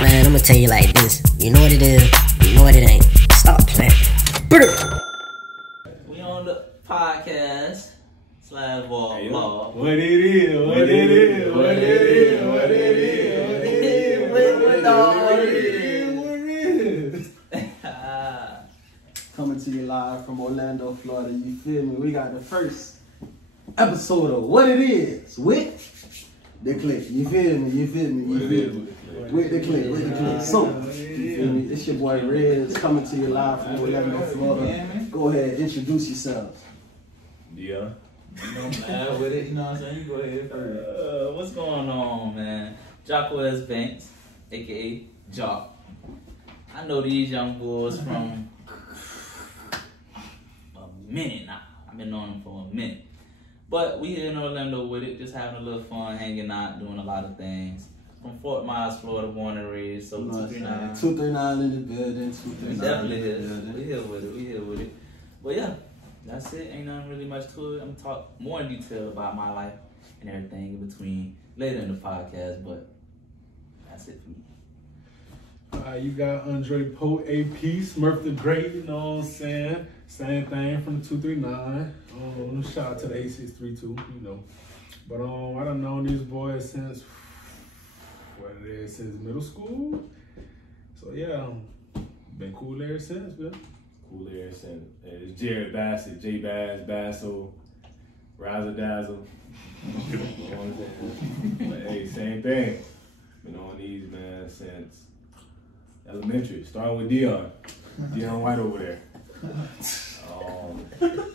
Man, I'ma tell you like this. You know what it is, you know what it ain't. Stop playing. We on the podcast / vlog. What it is, what it is, what it is, what it is, what it is, what it is. Coming to you live from Orlando, Florida. You feel me? We got the first episode of What It Is with the Clique. You feel me? You feel me? You feel me? With the Clique, with the Clique. So, you feel me? It's your boy Reds coming to you live from Orlando, Florida. Go ahead, introduce yourselves. Yeah. Man, with it, you know what I'm saying? You go ahead first. What's going on, man? Jocko S. Banks, aka Jocko. I know these young boys from a minute now. I've been knowing them for a minute. But we here in Orlando with it, just having a little fun, hanging out, doing a lot of things. From Fort Myers, Florida, born and raised, so 239. 239 in the building, 239. We definitely here. We here with it, we here with it. But yeah, that's it. Ain't nothing really much to it. I'm gonna talk more in detail about my life and everything in between later in the podcast, but that's it for me. You got Andre Poe, AP, Smurf the Great, you know what I'm saying? Same thing from the 239. Shout out to the 8632, you know. But I done known these boys since since middle school. So yeah, been cool ever since, man. Cool ever since. It's Jared Bassett, J Bass, Basso, Razzle Dazzle. But hey, same thing. Been on these, man, since elementary, starting with Dion White over there.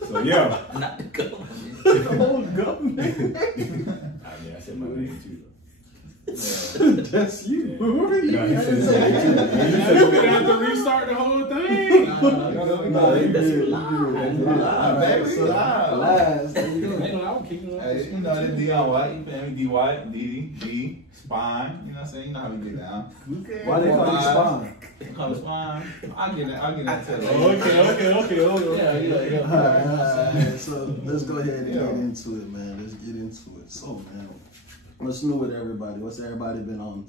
So yeah. Not the government. The whole government. I said my name too. That's you. Yeah. You No, he said You gonna have to restart the whole thing. No, you did. Lies. Hey, you know that Dion White, you feel me? D White, D, Spine, you know what I'm saying? You know how we get down. Why they call you Spine? They call it Spine. I'll get that to Okay. Alright, so let's go ahead and get into it, man. Let's get into it. So, man, what's new with everybody? What's everybody been on?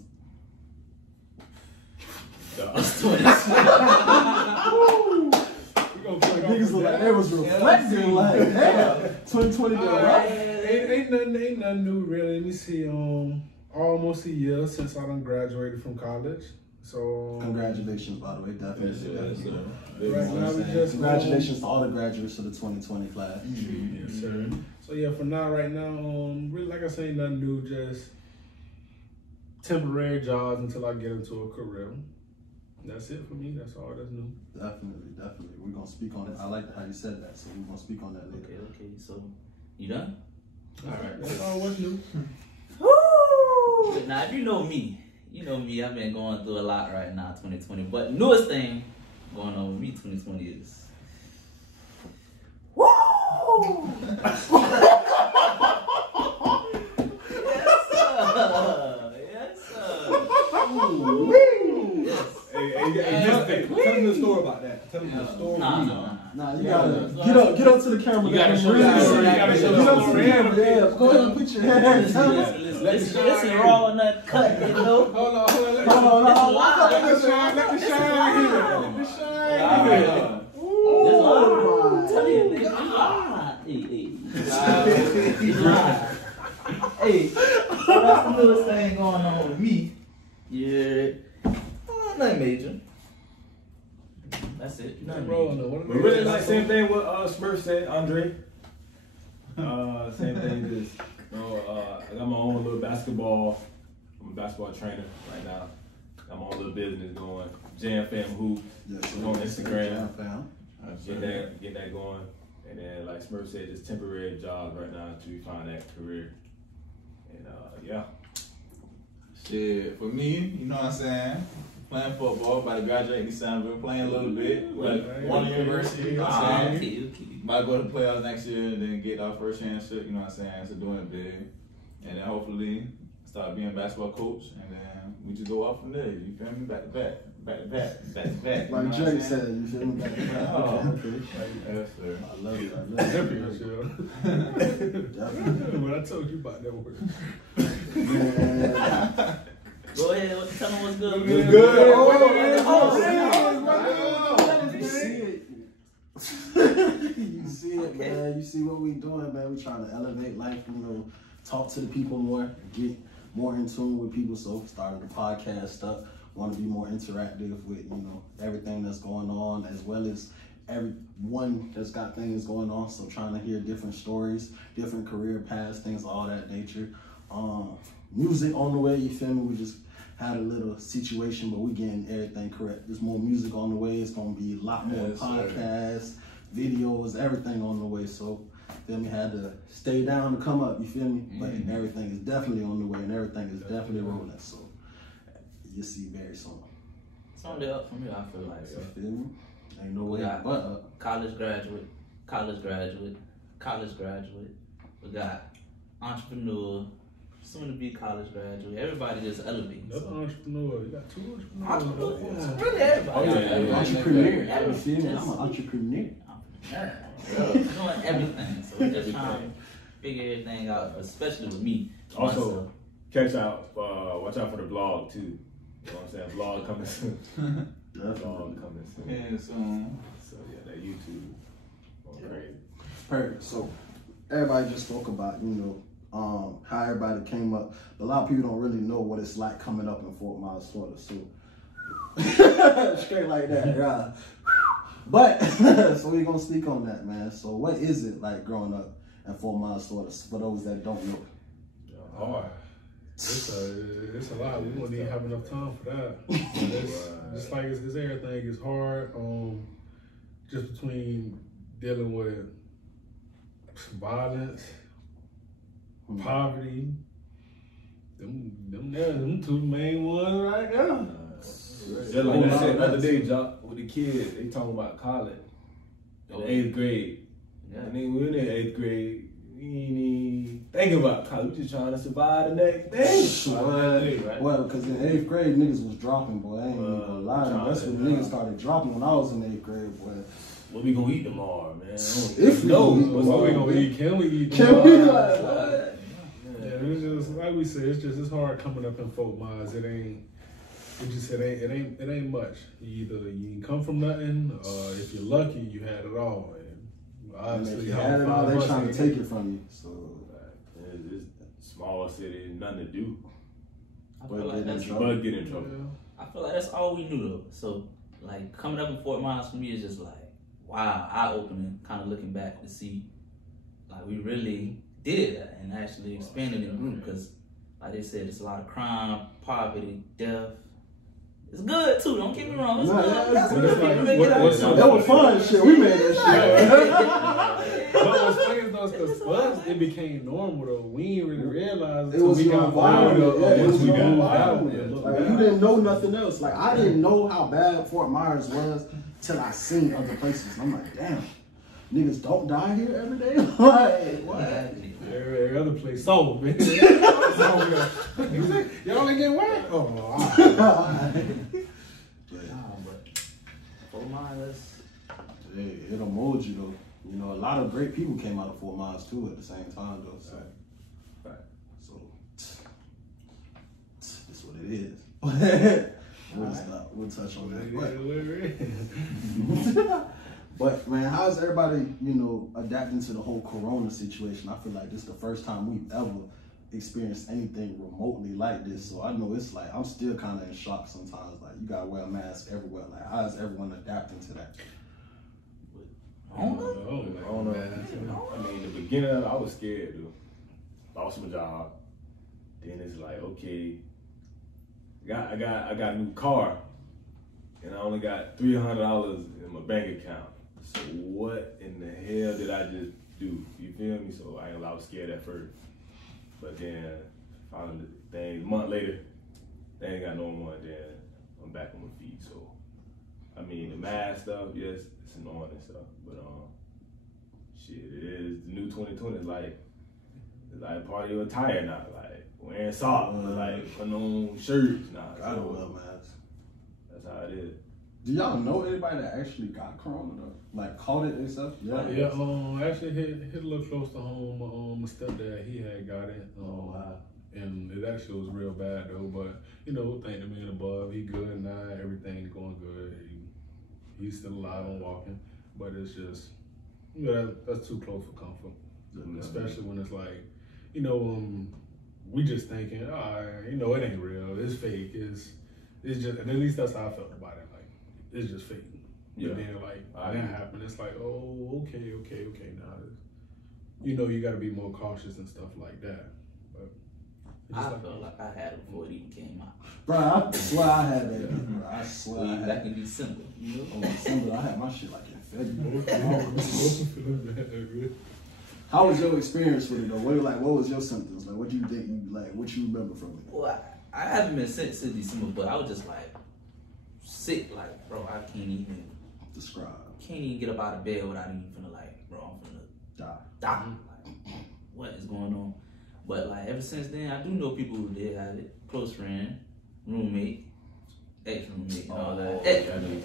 Niggas look like they was reflecting like, damn, 2020 been rough. Ain't nothing new really. Let me see. Almost a year since I done graduated from college. So Congratulations, by the way, definitely. Right now we just Congratulations to all the graduates of the 2020 class. Yes, sir. So yeah, for now, right now, really, like I say, nothing new. Just temporary jobs until I get into a career. That's it for me. That's all that's new. Definitely. We're gonna speak on it. I like how you said that, so we're gonna speak on that later. Okay. So, you done? All right. That's all what's new. Woo! Now, if you know me, I've been going through a lot right now, 2020. But newest thing going on with me, 2020 is woo! Yes, sir. Yes. Hey, tell them the story about that. Tell them the story. Nah, you gotta get up to the camera. You gotta show the Get up to the camera. Yeah, go ahead and put your hands. Listen, raw and not cut, you know? Hold on. It's live. Let the shine It's Oh, live. Tell you, it's live. Hey, so that's the newest thing going on with me. Yeah. Nothing major. That's it. Nothing major. But really, like same thing with Smurf said, Andre. Same thing. Just I got my own little basketball. I'm a basketball trainer right now. Got my own little business going. Jam Fam Hoop. On Instagram. Get that going. And then, like Smurf said, just temporary jobs right now until we find that career. And yeah. Shit, for me, you know what I'm saying? Playing football, about to graduate in December, playing a little bit, like one university, you know what I'm saying? About to go to playoffs next year and then get our first chance shit, you know what I'm saying? So doing it big. And then hopefully start being a basketball coach and then we just go off from there, you feel me? Back to back. Like Drake said, you feel me? Back to back. Okay. Yes, sir. I love it. When I told you about that word. Go ahead, tell Tell them what's good. It's good. You see it, Okay. man. You see what we doing, man. We trying to elevate life, you know, talk to the people more, get more in tune with people. So started the podcast up. Want to be more interactive with, you know, everything that's going on, as well as everyone that's got things going on. So trying to hear different stories, different career paths, things of all that nature. Music on the way, you feel me? We just had a little situation, but we getting everything correct. There's more music on the way. It's gonna be a lot more podcasts, videos, everything on the way. So feel me, had to stay down to come up, you feel me? But everything is definitely on the way, and everything is definitely rolling. So you'll see very soon. It's on the up for me, I feel like. So. You feel me? Ain't no way got but up. college graduate. We got entrepreneur, soon to be college graduate. Everybody just elevating. Another So. entrepreneur. You got 2 entrepreneurs. Entrepreneur. Really everybody. Entrepreneur. You feel me? I'm an entrepreneur. Doing everything. So we're just trying to figure everything out, especially with me. Also, watch out for the vlog too. You know what I'm saying? Vlog coming soon. Vlog coming soon. Yeah, soon. So yeah, that YouTube. Crazy. Perfect. So everybody just spoke about, you know, how everybody came up. But a lot of people don't really know what it's like coming up in Fort Myers, Florida. So straight like that, yeah. But so we're gonna speak on that, man. So what is it like growing up in Fort Myers, Florida, for those that don't know? Hard. It's a lot. We won't even have enough time for that. It's just like it's everything is hard. Just between dealing with violence, poverty, them 2 main ones right now. Just like I said the other day, Jocko, with the kids, they talking about college in the 8th grade. Yeah. And then we in the 8th grade, we ain't even thinking about college. We just trying to survive the next day. Well, because in 8th grade, niggas was dropping, boy. I ain't even gonna lie. That's when niggas started dropping when I was in 8th grade, boy. What we gonna eat tomorrow, man? If we What know, we gonna eat? Can we eat? Can we like what? Yeah, it's just like we said. It's hard coming up in Fort Myers. It ain't much. You come from nothing, or if you're lucky, you had it all. And obviously, if you had it all, they trying to take it from you. So it's small city, nothing to do. I feel like that's But get in trouble. I feel like that's all we knew though. So like coming up in Fort Myers for me is just like wow, eye opening. Kind of looking back to see like we really did that and actually expanded in group because like they said, it's a lot of crime, poverty, death. It's good too. Don't get me wrong. It's good. That's good. People make it out. that was fun. Shit, we made that shit. But what's funny is though, because for us, it became normal though. We didn't really realize It was we got violent. Yeah, it was we got violent. Like you didn't know nothing else. Like I didn't know how bad Fort Myers was till I seen other places. And I'm like, damn, niggas don't die here every day. Like what? Every other place sold, man. Y'all only get whacked? Oh, all right. But Fort Myers. It'll mold you though. You know, a lot of great people came out of Fort Myers too at the same time though. So, so that's what it is. We'll touch on that. But man, how's everybody, you know, adapting to the whole Corona situation? I feel like this is the first time we've ever experienced anything remotely like this. So I know it's like I'm still kind of in shock sometimes. Like you gotta wear a mask everywhere. Like how is everyone adapting to that? I don't know. I mean, the beginning, I was scared, dude. Lost my job. Then it's like, okay, I got a new car, and I only got $300 in my bank account. So what in the hell did I just do? You feel me? So I was scared at first, but then finally, a month later, they ain't got no more. And then I'm back on my feet. So I mean, the mask stuff, yes, it's annoying and stuff, but shit, it is the new 2020. It's like part of your attire now, like wearing socks, like unknown shirts now. I don't wear masks. That's how it is. Do y'all know anybody that actually got Corona though? Like caught it themselves? Yeah, actually hit a little close to home. My stepdad, he had got it. And it actually was real bad though, but you know, thank the man above, he good now, everything going good. He's still alive and walking, but it's just, you know, that's too close for comfort. Especially when it's like, you know, we just thinking, you know, it ain't real, it's fake, it's just, and at least that's how I felt about it. Like, it's just fake. Yeah. And then like that happened, it's like, oh, okay, now, you know, you got to be more cautious and stuff like that. But I felt like I had it before it even came out. Bro, I swear I had that. Bro. I swear I had back in December, you know? Oh, December, I had my shit like in February. How was your experience with it though? What was your symptoms? Like, what do you think? What you remember from it? Well, I haven't been sick since December, but I was just like sick, like, bro, I can't even describe. Can't even get up out of bed without even feeling like, bro, I'm finna die. Like, what is going on? But like ever since then, I do know people who did have it. Close friend, roommate, ex-roommate, and all that. Ex-roommate.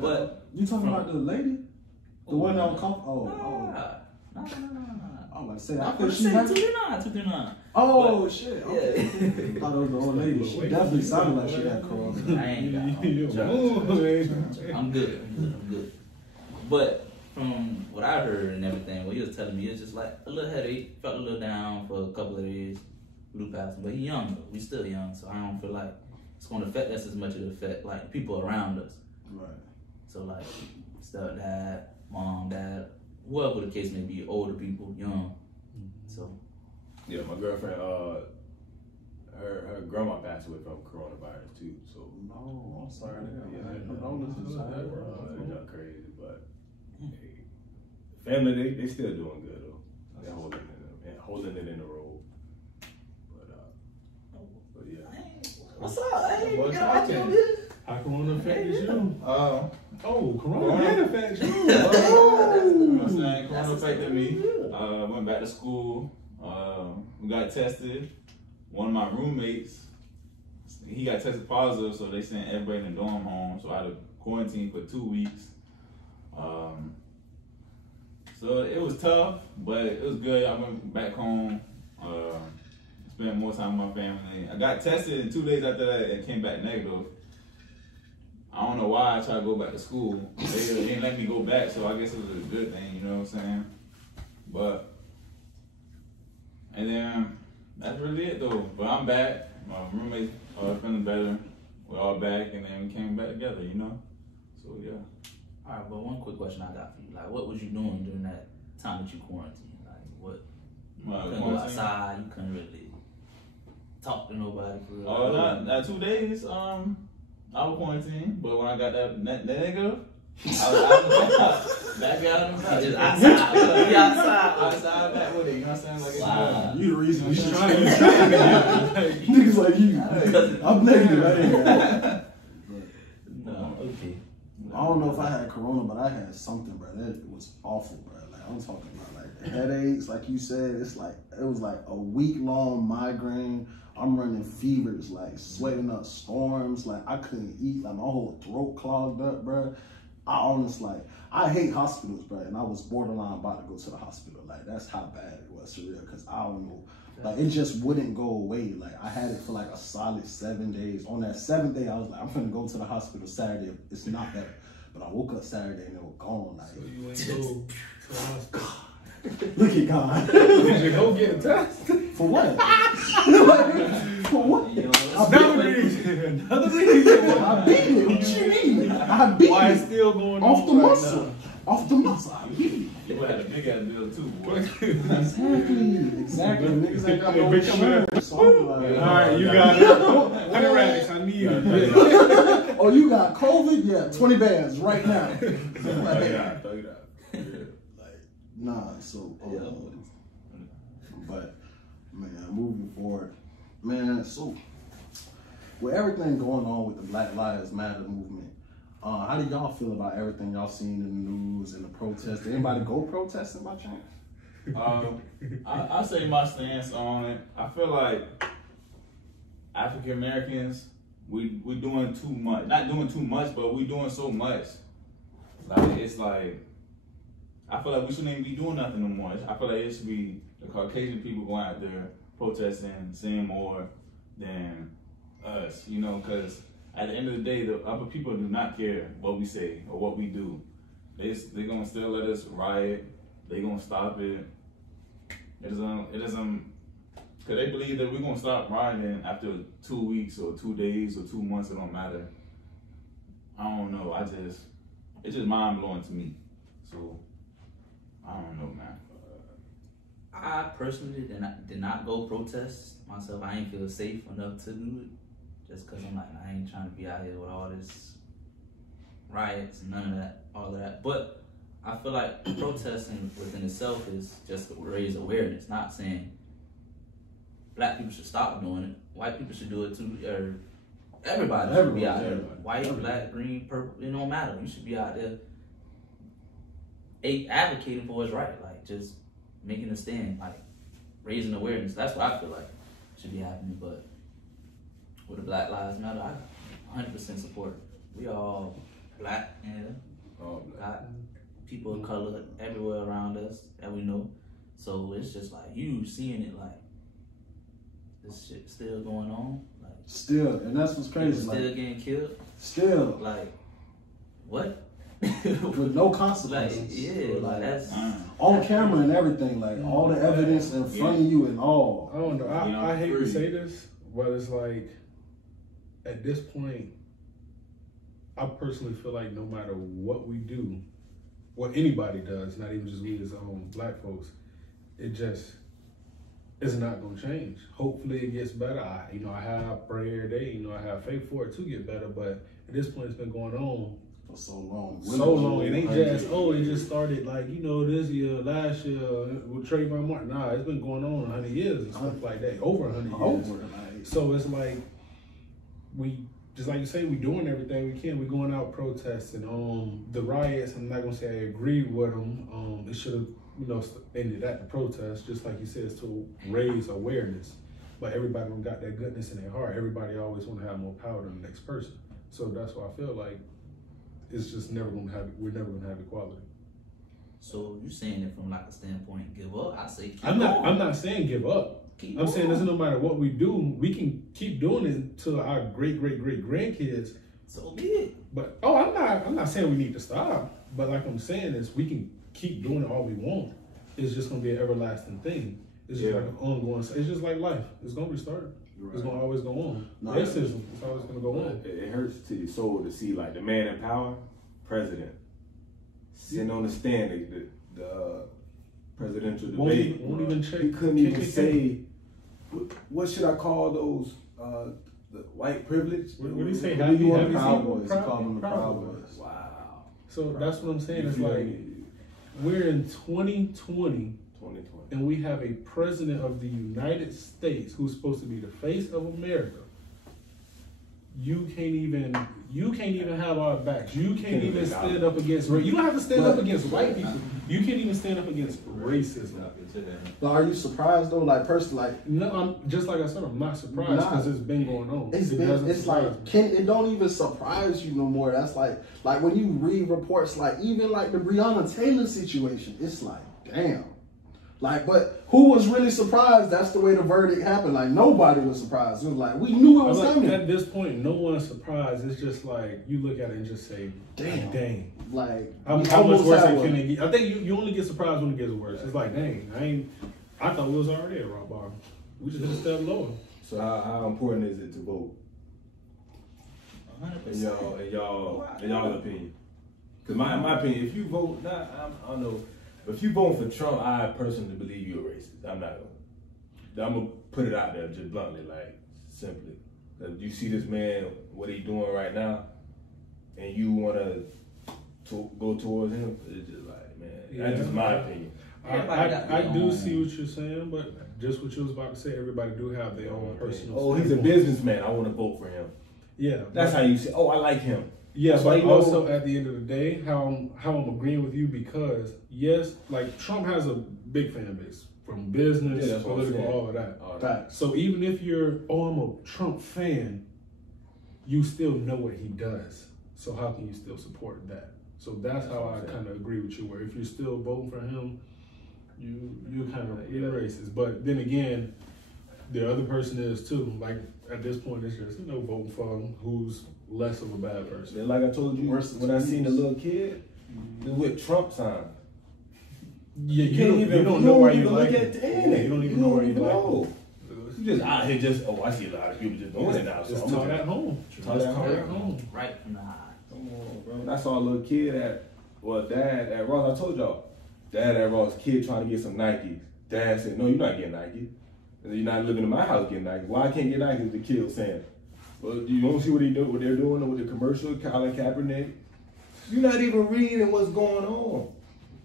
But you talking about the lady? The one that was called? No. I'm about to say, I think she had 239. Oh, but, shit. Okay. I thought it was the old lady. She definitely sounded like she had corona. I ain't got I'm good. But from what I heard and everything, what he was telling me, it's just like a little headache, felt a little down for a couple of days, blew past. But he's young though, we still young, so I don't feel like it's gonna affect us as much as it affect like people around us. Right. So like stepdad, mom, dad, whoever the case may be, older people, young. So yeah, my girlfriend, her grandma passed away from coronavirus too. So no, I'm sorry. Not crazy, but family they still doing good though. They're holding it in the road. But yeah. What's up? Hey, how corona affected you? Corona did affect you. You know what I'm saying? Corona affected me. Went back to school. We got tested. One of my roommates, he got tested positive, so they sent everybody in the dorm home. So I had to quarantine for 2 weeks. So it was tough, but it was good. I went back home, spent more time with my family. I got tested, and 2 days after that, it came back negative. I don't know why I tried to go back to school. They didn't let me go back, so I guess it was a good thing, you know what I'm saying? But, and then that's really it though. But I'm back. My roommates are feeling better. We're all back, and then we came back together, you know? So yeah. All right, but one quick question I got for you. Like, what was you doing during that time that you quarantined? Like, what? You couldn't go outside. You couldn't really talk to nobody for real. Not 2 days. I was quarantined, but when I got that nigga, I was back out and about. Just outside. Be outside back with it. You know what I'm saying? Like it's wow. You the reason You trying. Niggas like you. I'm negative. I ain't No, okay. I don't know if I had corona, but I had something, bro. That was awful, bro. Like I'm talking about like the headaches, like you said. It was like a week-long migraine. I'm running fevers, like sweating up storms. Like I couldn't eat. Like my whole throat clogged up, bro. I hate hospitals, bro. And I was borderline about to go to the hospital. Like that's how bad it was, for real. Cause I don't know. Like it just wouldn't go away. Like I had it for like a solid 7 days. On that 7th day, I was like, I'm gonna go to the hospital Saturday. It's not better. But I woke up Saturday and it was gone. Like, So you went to the hospital. Look at God. Did you go get a test? For what? For what? Another reason. I beat it. What you mean? I beat Why it. it's still going Off on the right muscle. now? Off the muscle. I beat it. You had a big ass bill too, boy. Exactly. Niggas ain't got no insurance. So I'm like, All right, you got it. 100 rabbits, I need it. oh, you got COVID? Yeah, 20 bands right now. Thug it out. Nah, so, but, man, moving forward, man, so, with everything going on with the Black Lives Matter movement, how do y'all feel about everything y'all seen in the news and the protests? Did anybody go protesting by chance? I say my stance on it. I feel like African Americans, we doing too much. Not doing too much, but we doing so much. Like it's like I feel like we shouldn't even be doing nothing no more. I feel like it should be the Caucasian people going out there protesting, saying more than us, you know, because at the end of the day, the other people do not care what we say or what we do. They're gonna still let us riot. They gonna stop it. It isn't, because they believe that we're gonna stop rioting after 2 weeks or 2 days or 2 months. It don't matter. I don't know. It's just mind blowing to me. So I don't know, man. I personally did not go protest myself. I ain't feel safe enough to do it, just cause I'm like, I ain't trying to be out here with all this riots and none of that, all of that. But I feel like protesting within itself is just to raise awareness, not saying black people should stop doing it. White people should do it too, or everybody should be out there. White, black, green, purple, it don't matter. You should be out there advocating for what's right, like just making a stand, like raising awareness. That's what I feel like should be happening. But with the Black Lives Matter, I 100% support it. We all black and got people of color everywhere around us that we know. So it's just like you seeing it, like this shit still going on, like still, and that's what's crazy. Still like, getting killed. Still, like what? With no consequences. Like, yeah, like that's on camera and everything. Like all the evidence in front of you and all. I don't know. I hate to say this, but it's like at this point, I personally feel like no matter what we do, what anybody does, not even just we as black folks, it just is not gonna change. Hopefully it gets better. I have prayer every day. I have faith for it to get better. But at this point, it's been going on for so long. It ain't just it just started like this year, last year with Trayvon Martin. Nah, it's been going on 100 years and stuff like that. Over 100 years. So it's like we. Just like you say, we doing everything we can. We going out protesting. The riots, I'm not gonna say I agree with them. It should have, ended at the protest, just like you said, is to raise awareness. But everybody got that goodness in their heart. Everybody always want to have more power than the next person. So that's why I feel like it's just we're never gonna have equality. So you saying it from like a standpoint, give up? I say keep I'm not saying give up. I'm saying this, no matter what we do, we can keep doing it to our great grandkids. So be it. But I'm not saying we need to stop. But like I'm saying is we can keep doing it all we want. It's just gonna be an everlasting thing. It's just like an ongoing. It's just like life. It's gonna restart. Right. It's gonna always go on. Racism. It's always gonna go on. It hurts to your soul to see like the man in power, president, sitting on the stand, the presidential debate. Won't even check. He couldn't even say. What should I call those? The white privilege? What do you say? Proud Boys. He called them the Proud Boys. Wow. So that's what I'm saying. It's like we're in 2020, and we have a president of the United States who's supposed to be the face of America. You can't even have our backs. You can't even stand up against. You don't have to stand up against white people. You can't even stand up against racism. But are you surprised though? Like personally, like no, I'm just like I said. I'm not surprised because it's been going on. It's like it don't even surprise you no more. That's like when you read reports, like even like the Breonna Taylor situation. It's like damn. Like, but who was really surprised? That's the way the verdict happened. Like, nobody was surprised. It was like, we knew it was coming. At this point, no one's surprised. It's just like, you look at it and just say, dang. Like, how much worse it can get? I think you only get surprised when it gets worse. It's like, dang, I thought we was already at rock bottom. We just hit a step lower. So how important is it to vote? 100%. In y'all opinion? Because my opinion, if you vote, I don't know. If you vote for Trump, I personally believe you're a racist. I'm gonna put it out there just bluntly, like simply. You see this man, what he doing right now, and you wanna go towards him. It's just like, man, that's just my opinion. I do see what you're saying, but just what you was about to say, everybody do have their own personal. Oh, he's a businessman. I want to vote for him. Yeah, that's how you say. Oh, I like him. Yeah, but also at the end of the day, how I'm agreeing with you because yes, like Trump has a big fan base from business, political, all of that. So even if I'm a Trump fan, you still know what he does. So how can you still support that? So that's how I kind of agree with you. Where if you're still voting for him, you're kind of racist. But then again, the other person is too. Like at this point, it's just voting for who's less of a bad person. And like I told you, when I seen the little kid, the with Trump sign. Yeah, you don't know why you like it. You don't even know why you like it. You just out here just, I see a lot of people just doing it now. It's taught at home. Taught at home. Right from the high. Come on, bro. And I saw a little kid Dad at Ross. I told y'all, Dad at Ross, kid trying to get some Nikes. Dad said, no, you're not getting Nike. You're not living in my house getting Nike. Why I can't get Nike? The kid was saying. Well, you don't see what they're doing with the commercial, Colin Kaepernick. You're not even reading what's going on.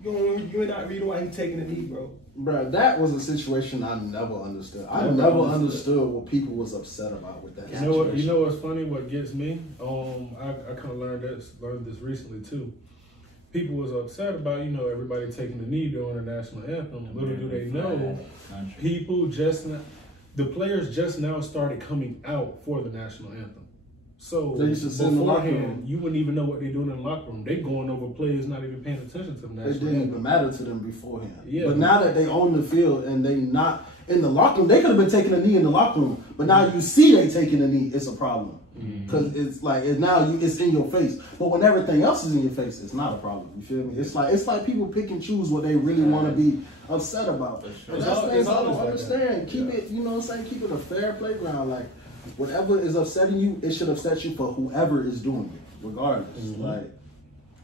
You're not reading why he's taking the knee, bro. Bro, that was a situation I never understood. I never understood what people was upset about with that situation. You know what's funny? What gets me? I kind of learned this recently too. People was upset about everybody taking the knee during the national anthem. Little do they know, the players just now started coming out for the national anthem. So they used to sit in the locker room. You wouldn't even know what they're doing in the locker room. They going over plays, not even paying attention to the national anthem. It didn't even matter to them beforehand. Yeah, but now that they own the field and they not in the locker room, they could have been taking a knee in the locker room. But now you see they taking a knee, it's a problem. Because it's like it's in your face. But when everything else is in your face, it's not a problem. You feel me? It's like people pick and choose what they really want to be upset about. And that's things I don't understand. Keep it, keep it a fair playground. Like whatever is upsetting you, it should upset you for whoever is doing it, regardless.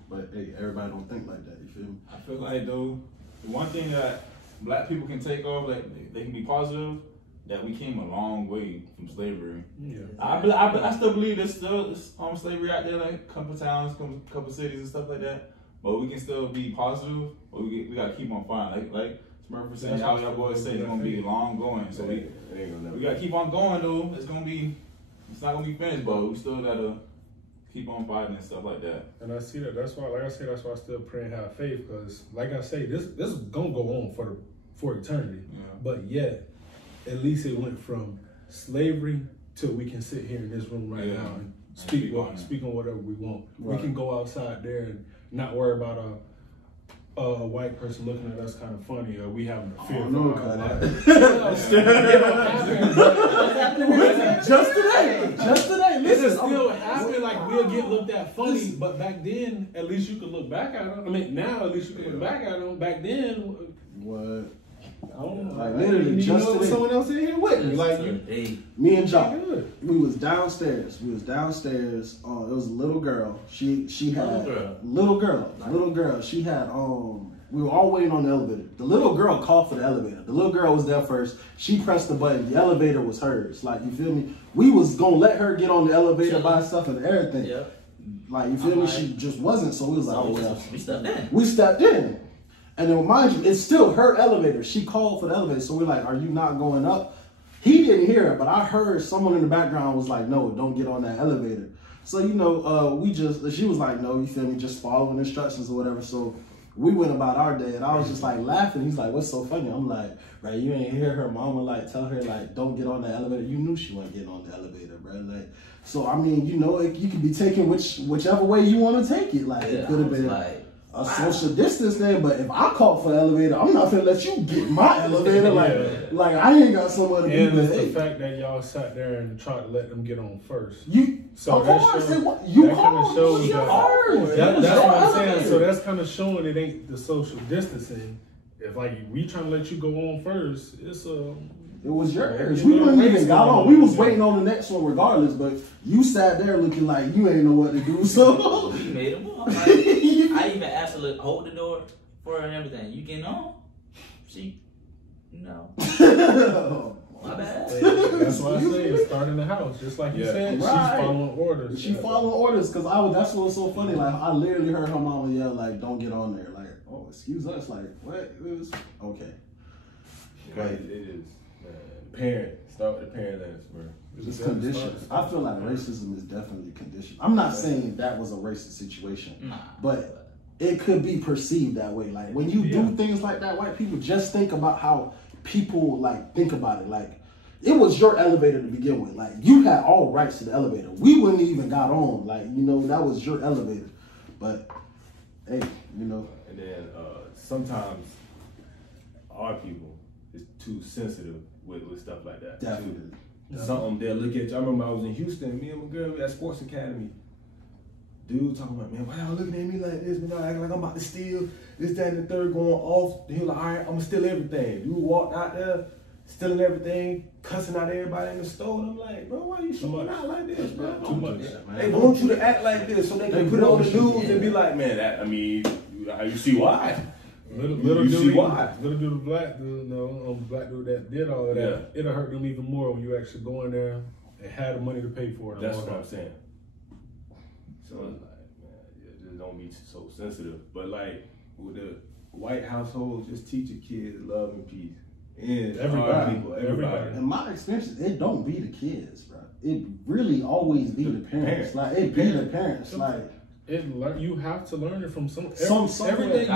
But hey, everybody don't think like that. You feel me? I feel like though, the one thing that black people can take off, like they can be positive, that we came a long way from slavery. Yeah. I still believe there's still slavery out there, like a couple towns, couple cities and stuff like that. But we can still be positive, but we gotta keep on fighting. Like Smurf was saying, y'all boys say it's gonna be long going. So we gotta keep on going though. It's not gonna be finished, but we still gotta keep on fighting and stuff like that. And I see that. That's why, like I said, that's why I still pray and have faith. Because, like I say, this is gonna go on for eternity. Yeah. But yet, at least it went from slavery to we can sit here in this room right now and speak on whatever we want. Right. We can go outside there and not worry about a white person looking at us kind of funny, or we having a fear for our life. Just today. Listen, it's still happening. Like we'll get looked at funny, but back then, at least you could look back at them. I mean, now at least you can look back at them. Back then, what? I don't know. Like literally, just today. Someone else in here with me. Like me and Jocko. We was downstairs. It was a little girl. She had little girl. She had we were all waiting on the elevator. The little girl called for the elevator. The little girl was there first. She pressed the button. The elevator was hers. Like, you feel me? We was gonna let her get on the elevator by herself and everything. Yep. Like, you feel me? She just wasn't. So we was like, oh well. We stepped in. And then mind you, it's still her elevator. She called for the elevator. So we're like, are you not going up? He didn't hear it, but I heard someone in the background was like, no, don't get on that elevator. So, she was like, no, you feel me? Just following instructions or whatever. So we went about our day, and I was just like laughing. He's like, what's so funny? I'm like, right, you ain't hear her mama like tell her like, don't get on the elevator. You knew she wasn't getting on the elevator, bro. Like, so I mean, you can be taking whichever way you want to take it. Like, it could have been like a social distance thing, but if I call for the elevator, I'm not gonna let you get my elevator. Like I ain't got somewhere to be. And it's the fact that y'all sat there and tried to let them get on first. So that's what I'm saying. So that's kind of showing it ain't the social distancing. If like we trying to let you go on first, it was yours. We wouldn't even got on. We was waiting on the next one regardless, but you sat there looking like you ain't know what to do. So we made them up. Like, I even asked her to hold the door for her and everything. You getting on? No. My bad. That's why I say it's starting the house, just like you said. She's following orders. She following orders because that's what was so funny. Like I literally heard her mama yell like, "Don't get on there!" Like, oh, excuse us. Like, what? It was okay. Right. It is. Start with the parent and it's conditioned. I feel like racism is definitely conditioned. I'm not saying that was a racist situation, but it could be perceived that way. Like when you do things like that, white people just think about how people like think about it. Like it was your elevator to begin with. Like you had all rights to the elevator. We wouldn't even got on. Like that was your elevator. But hey, And then sometimes our people is too sensitive with stuff like that. Definitely. Something they'll look at you. I remember I was in Houston, me and my girl at Sports Academy. Dude talking about, man, why y'all looking at me like this? Man, acting like I'm about to steal this, that, and the third, going off. He was like, all right, I'm gonna steal everything. Dude walked out there, stealing everything, cussing out everybody in the store. And I'm like, bro, why you showing out like this, bro? Too much. They want you to act like this so they can put it on the news and be like, man, you see why? Little see why? Little dude, black dude, black dude that did all of that. Yeah. It'll hurt them even more when you actually go in there and have the money to pay for it. That's what I'm saying. So it's like, man, just don't be so sensitive. But like with the white household, just teach your kids love and peace. And everybody. In my experience, it don't be the kids, bro. It really always be the parents. Like it be the parents. Like you have to learn it from everything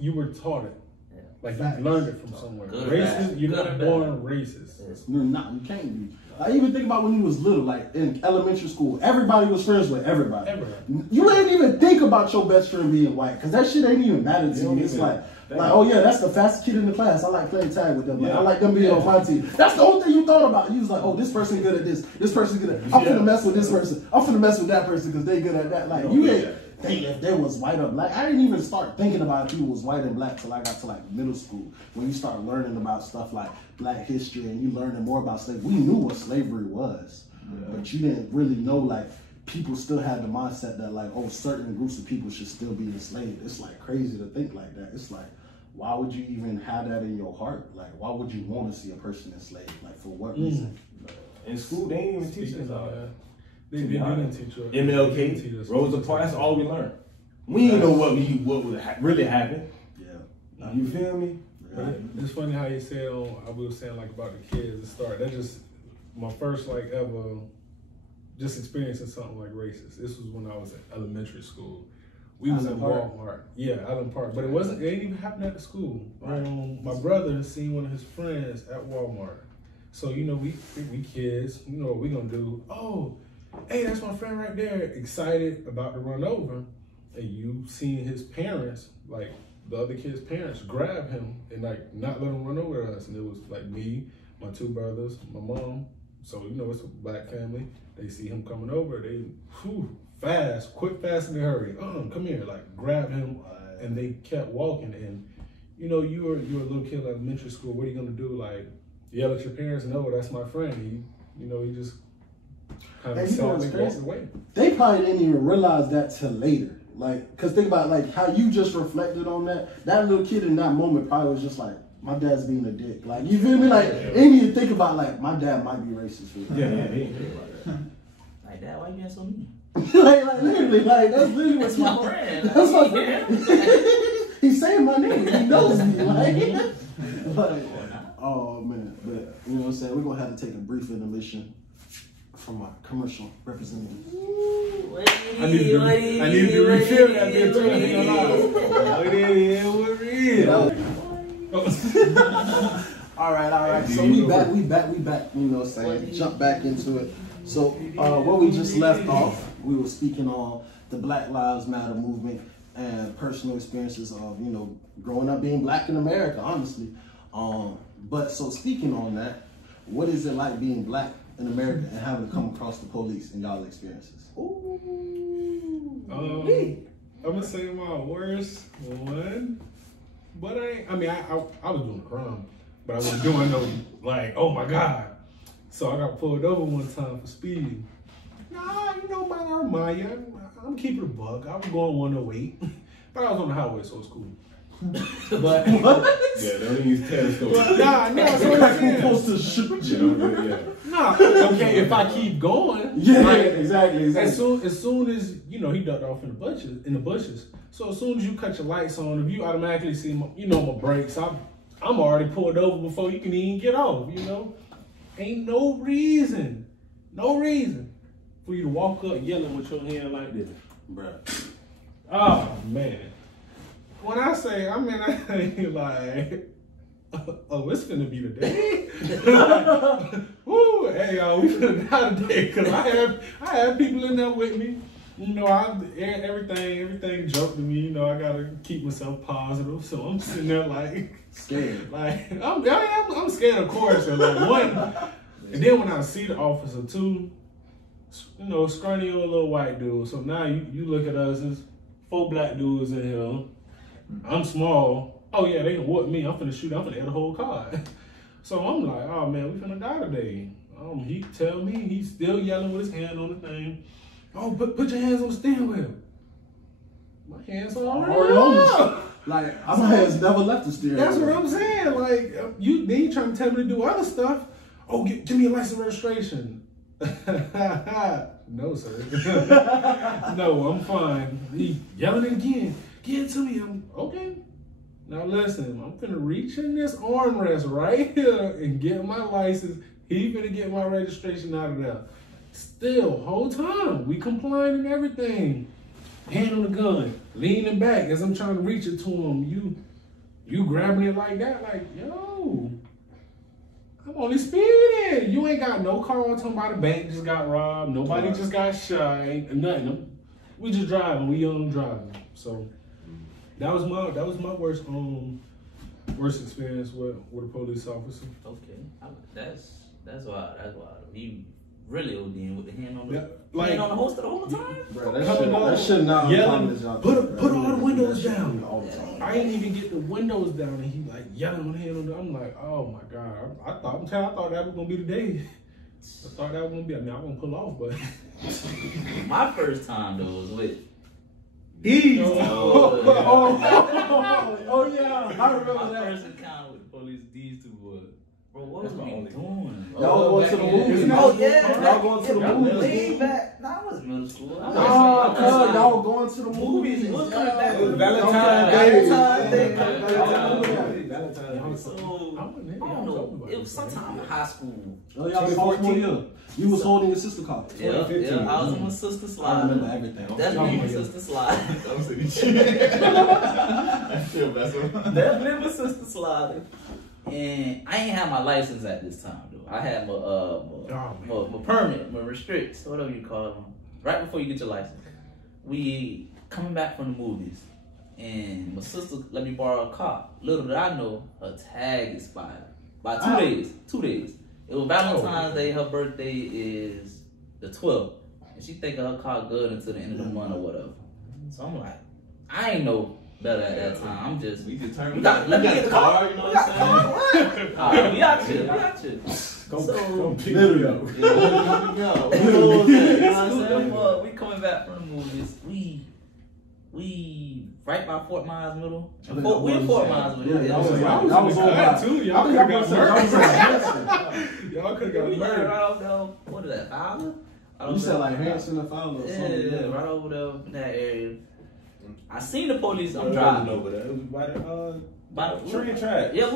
you were taught it. Yeah. Like Facts. you learned it from somewhere. Good Racist, you're good not or born racist. You're not. You can't be. I even think about when you was little, like in elementary school, everybody was friends with everybody. You ain't even think about your best friend being white, because that shit ain't even matter to you. It's like, oh yeah, that's the fastest kid in the class. I like playing tag with them. Like, I like them being on my team. That's the only thing you thought about. You was like, oh, this person good at this. This person good at. I'm finna mess with this person. I'm finna mess with that person because they good at that. Like you ain't think if they was white or black. I didn't even start thinking about if people was white and black till I got to like middle school, when you start learning about stuff like black history and you learning more about slavery. We knew what slavery was, but you didn't really know like people still had the mindset that like, oh, certain groups of people should still be enslaved. It's like crazy to think like that. It's like, why would you even have that in your heart? Like, why would you want to see a person enslaved? Like, for what reason? In school, they ain't even teach us all that. They didn't teach us. MLK, Rosa Parks, that's all we learned. We didn't know what would really happen. Yeah. You feel me? But it's funny how you said, I was saying like about the kids to start. That just my first like ever just experiencing something like racist. This was when I was in elementary school. We was in Walmart. Yeah, Allen Park. But it didn't even happen at the school. My brother seen one of his friends at Walmart. So, you know, we kids, you know what we gonna do? Oh, hey, that's my friend right there, excited about to run over. And you seen his parents, like the other kid's parents, grab him and like not let him run over us. And it was like me, my two brothers, my mom. So, you know, it's a black family. They see him coming over, they fast, quick, fast, and hurry. Come here, like grab him, and they kept walking. And you know, you were a little kid in elementary school. What are you gonna do? Like yell at your parents? No, that's my friend. He just kind of sadly walked away. They probably didn't even realize that till later. Like, cause think about like how you just reflected on that. That little kid in that moment probably was just like, my dad's being a dick. Like, you feel me? Like, ain't even think about like my dad might be racist. He ain't think about that. Like, Dad, why you being so mean? like literally, like that's literally what's my friend. That's my friend. He's saying my name. He knows me. Like, oh man. But you know what I'm saying? We're gonna have to take a brief intermission from our commercial representative. I need to refill that bitch. All right. So we back. You know what I'm saying? Jump back into it. So where we just left off, we were speaking on the Black Lives Matter movement and personal experiences of, you know, growing up being black in America, honestly. But so speaking on that, what is it like being black in America and having to come across the police in y'all experiences? I'm gonna say my worst one, but I was doing a crime, but I wasn't doing no like, oh my God. So I got pulled over one time for speeding. Nah, you know, I'm keeping a buck. I was going 108, but I was on the highway, so it's cool. But yeah, don't even tell the story. Nah, so supposed to shoot you. Nah, okay, if I keep going. Yeah, like, exactly. As soon as you know, he ducked off in the bushes. So as soon as you cut your lights on, if you automatically see my brakes, I'm already pulled over before you can even get off. You know, ain't no reason for you to walk up yelling with your hand like this, bruh. Oh man. When I say, I ain't like, oh, it's gonna be the day. Woo, hey y'all, we finna die today, cause I have people in there with me. You know, everything joke to me. You know, I gotta keep myself positive. So I'm sitting there like Scared. like I'm scared, of course. And like one, and then when I see the officer too, you know, scrawny old little white dude. So now you look at us as 4 black dudes in here. I'm small. Oh yeah, they can whoop me. I'm finna shoot. I'm finna hit the whole car. So I'm like, oh man, we finna die today. He tell me he's still yelling with his hand on the thing. Oh, put your hands on the steering wheel. My hands are already on. Like my hands never left the steering. That's what I'm saying. Like you trying to tell me to do other stuff. Oh, give me a license registration. No, sir. No, I'm fine. He yelling it again. Give it to me. I'm okay. Now listen, I'm finna reach in this armrest right here and get my license. He finna get my registration out of there. Still, whole time, we complying and everything. Hand on the gun, leaning back as I'm trying to reach it to him. You grabbing it like that, like, yo, I'm only speeding. You ain't got no car talking about the bank just got robbed. Nobody just got shot, ain't nothing. We just driving, we young driving. So that was my worst experience with a police officer. Okay, that's wild. He really ODing with the hand on the hand on the holster the whole time. Bro, that shit not yelling. Put all the windows shit down. All the time. I ain't even get the windows down, and he like yelling with the hand on the. I'm like, oh my god. I thought that was gonna be the day. I thought that was gonna be. I mean, I'm gonna pull off, but My first time though was with these. Oh Yeah, I remember my that. first encounter with the police. These two was. Bro, what was That's my we only doing? Y'all going to the movies. Oh yeah, Y'all going to the movies. Way back. Nah, I was middle school. Oh, cuz y'all were going to the movies. It was coming back. It was Valentine's Day. Valentine's Day. Valentine's Day. So I don't know. It was sometime in high school. Oh, y'all was sophomore year. You was holding your sister car. Yeah, I was on my sister's slide. I remember everything. That's me, my sister's slide. I'm saying shit. I feel better. That's me, my sister's slide. And I ain't have my license at this time though. I had my permit, my restricts, whatever you call them. Right before you get your license, we coming back from the movies, and my sister let me borrow a car. Little did I know, her tag expired by 2 days. 2 days. It was Valentine's Day. Her birthday is the 12th, and she thinking her car good until the end of the month or whatever. So I'm like, I ain't know better at that time. I'm just We determined. let me get the car. You know what I'm saying? Alright, we out here. So Literally. we coming back from the movies. We right by Fort Myers Middle. We in Fort Myers Middle. Yeah, I was on that too. Y'all could have got murdered. Y'all could have We got right murdered. over there. What is that? Fowler? You said like Hanson and Fowler or Yeah, something. right over there in that area. I seen the police. I'm Driving driving. over there. It was by the By train track. Yeah,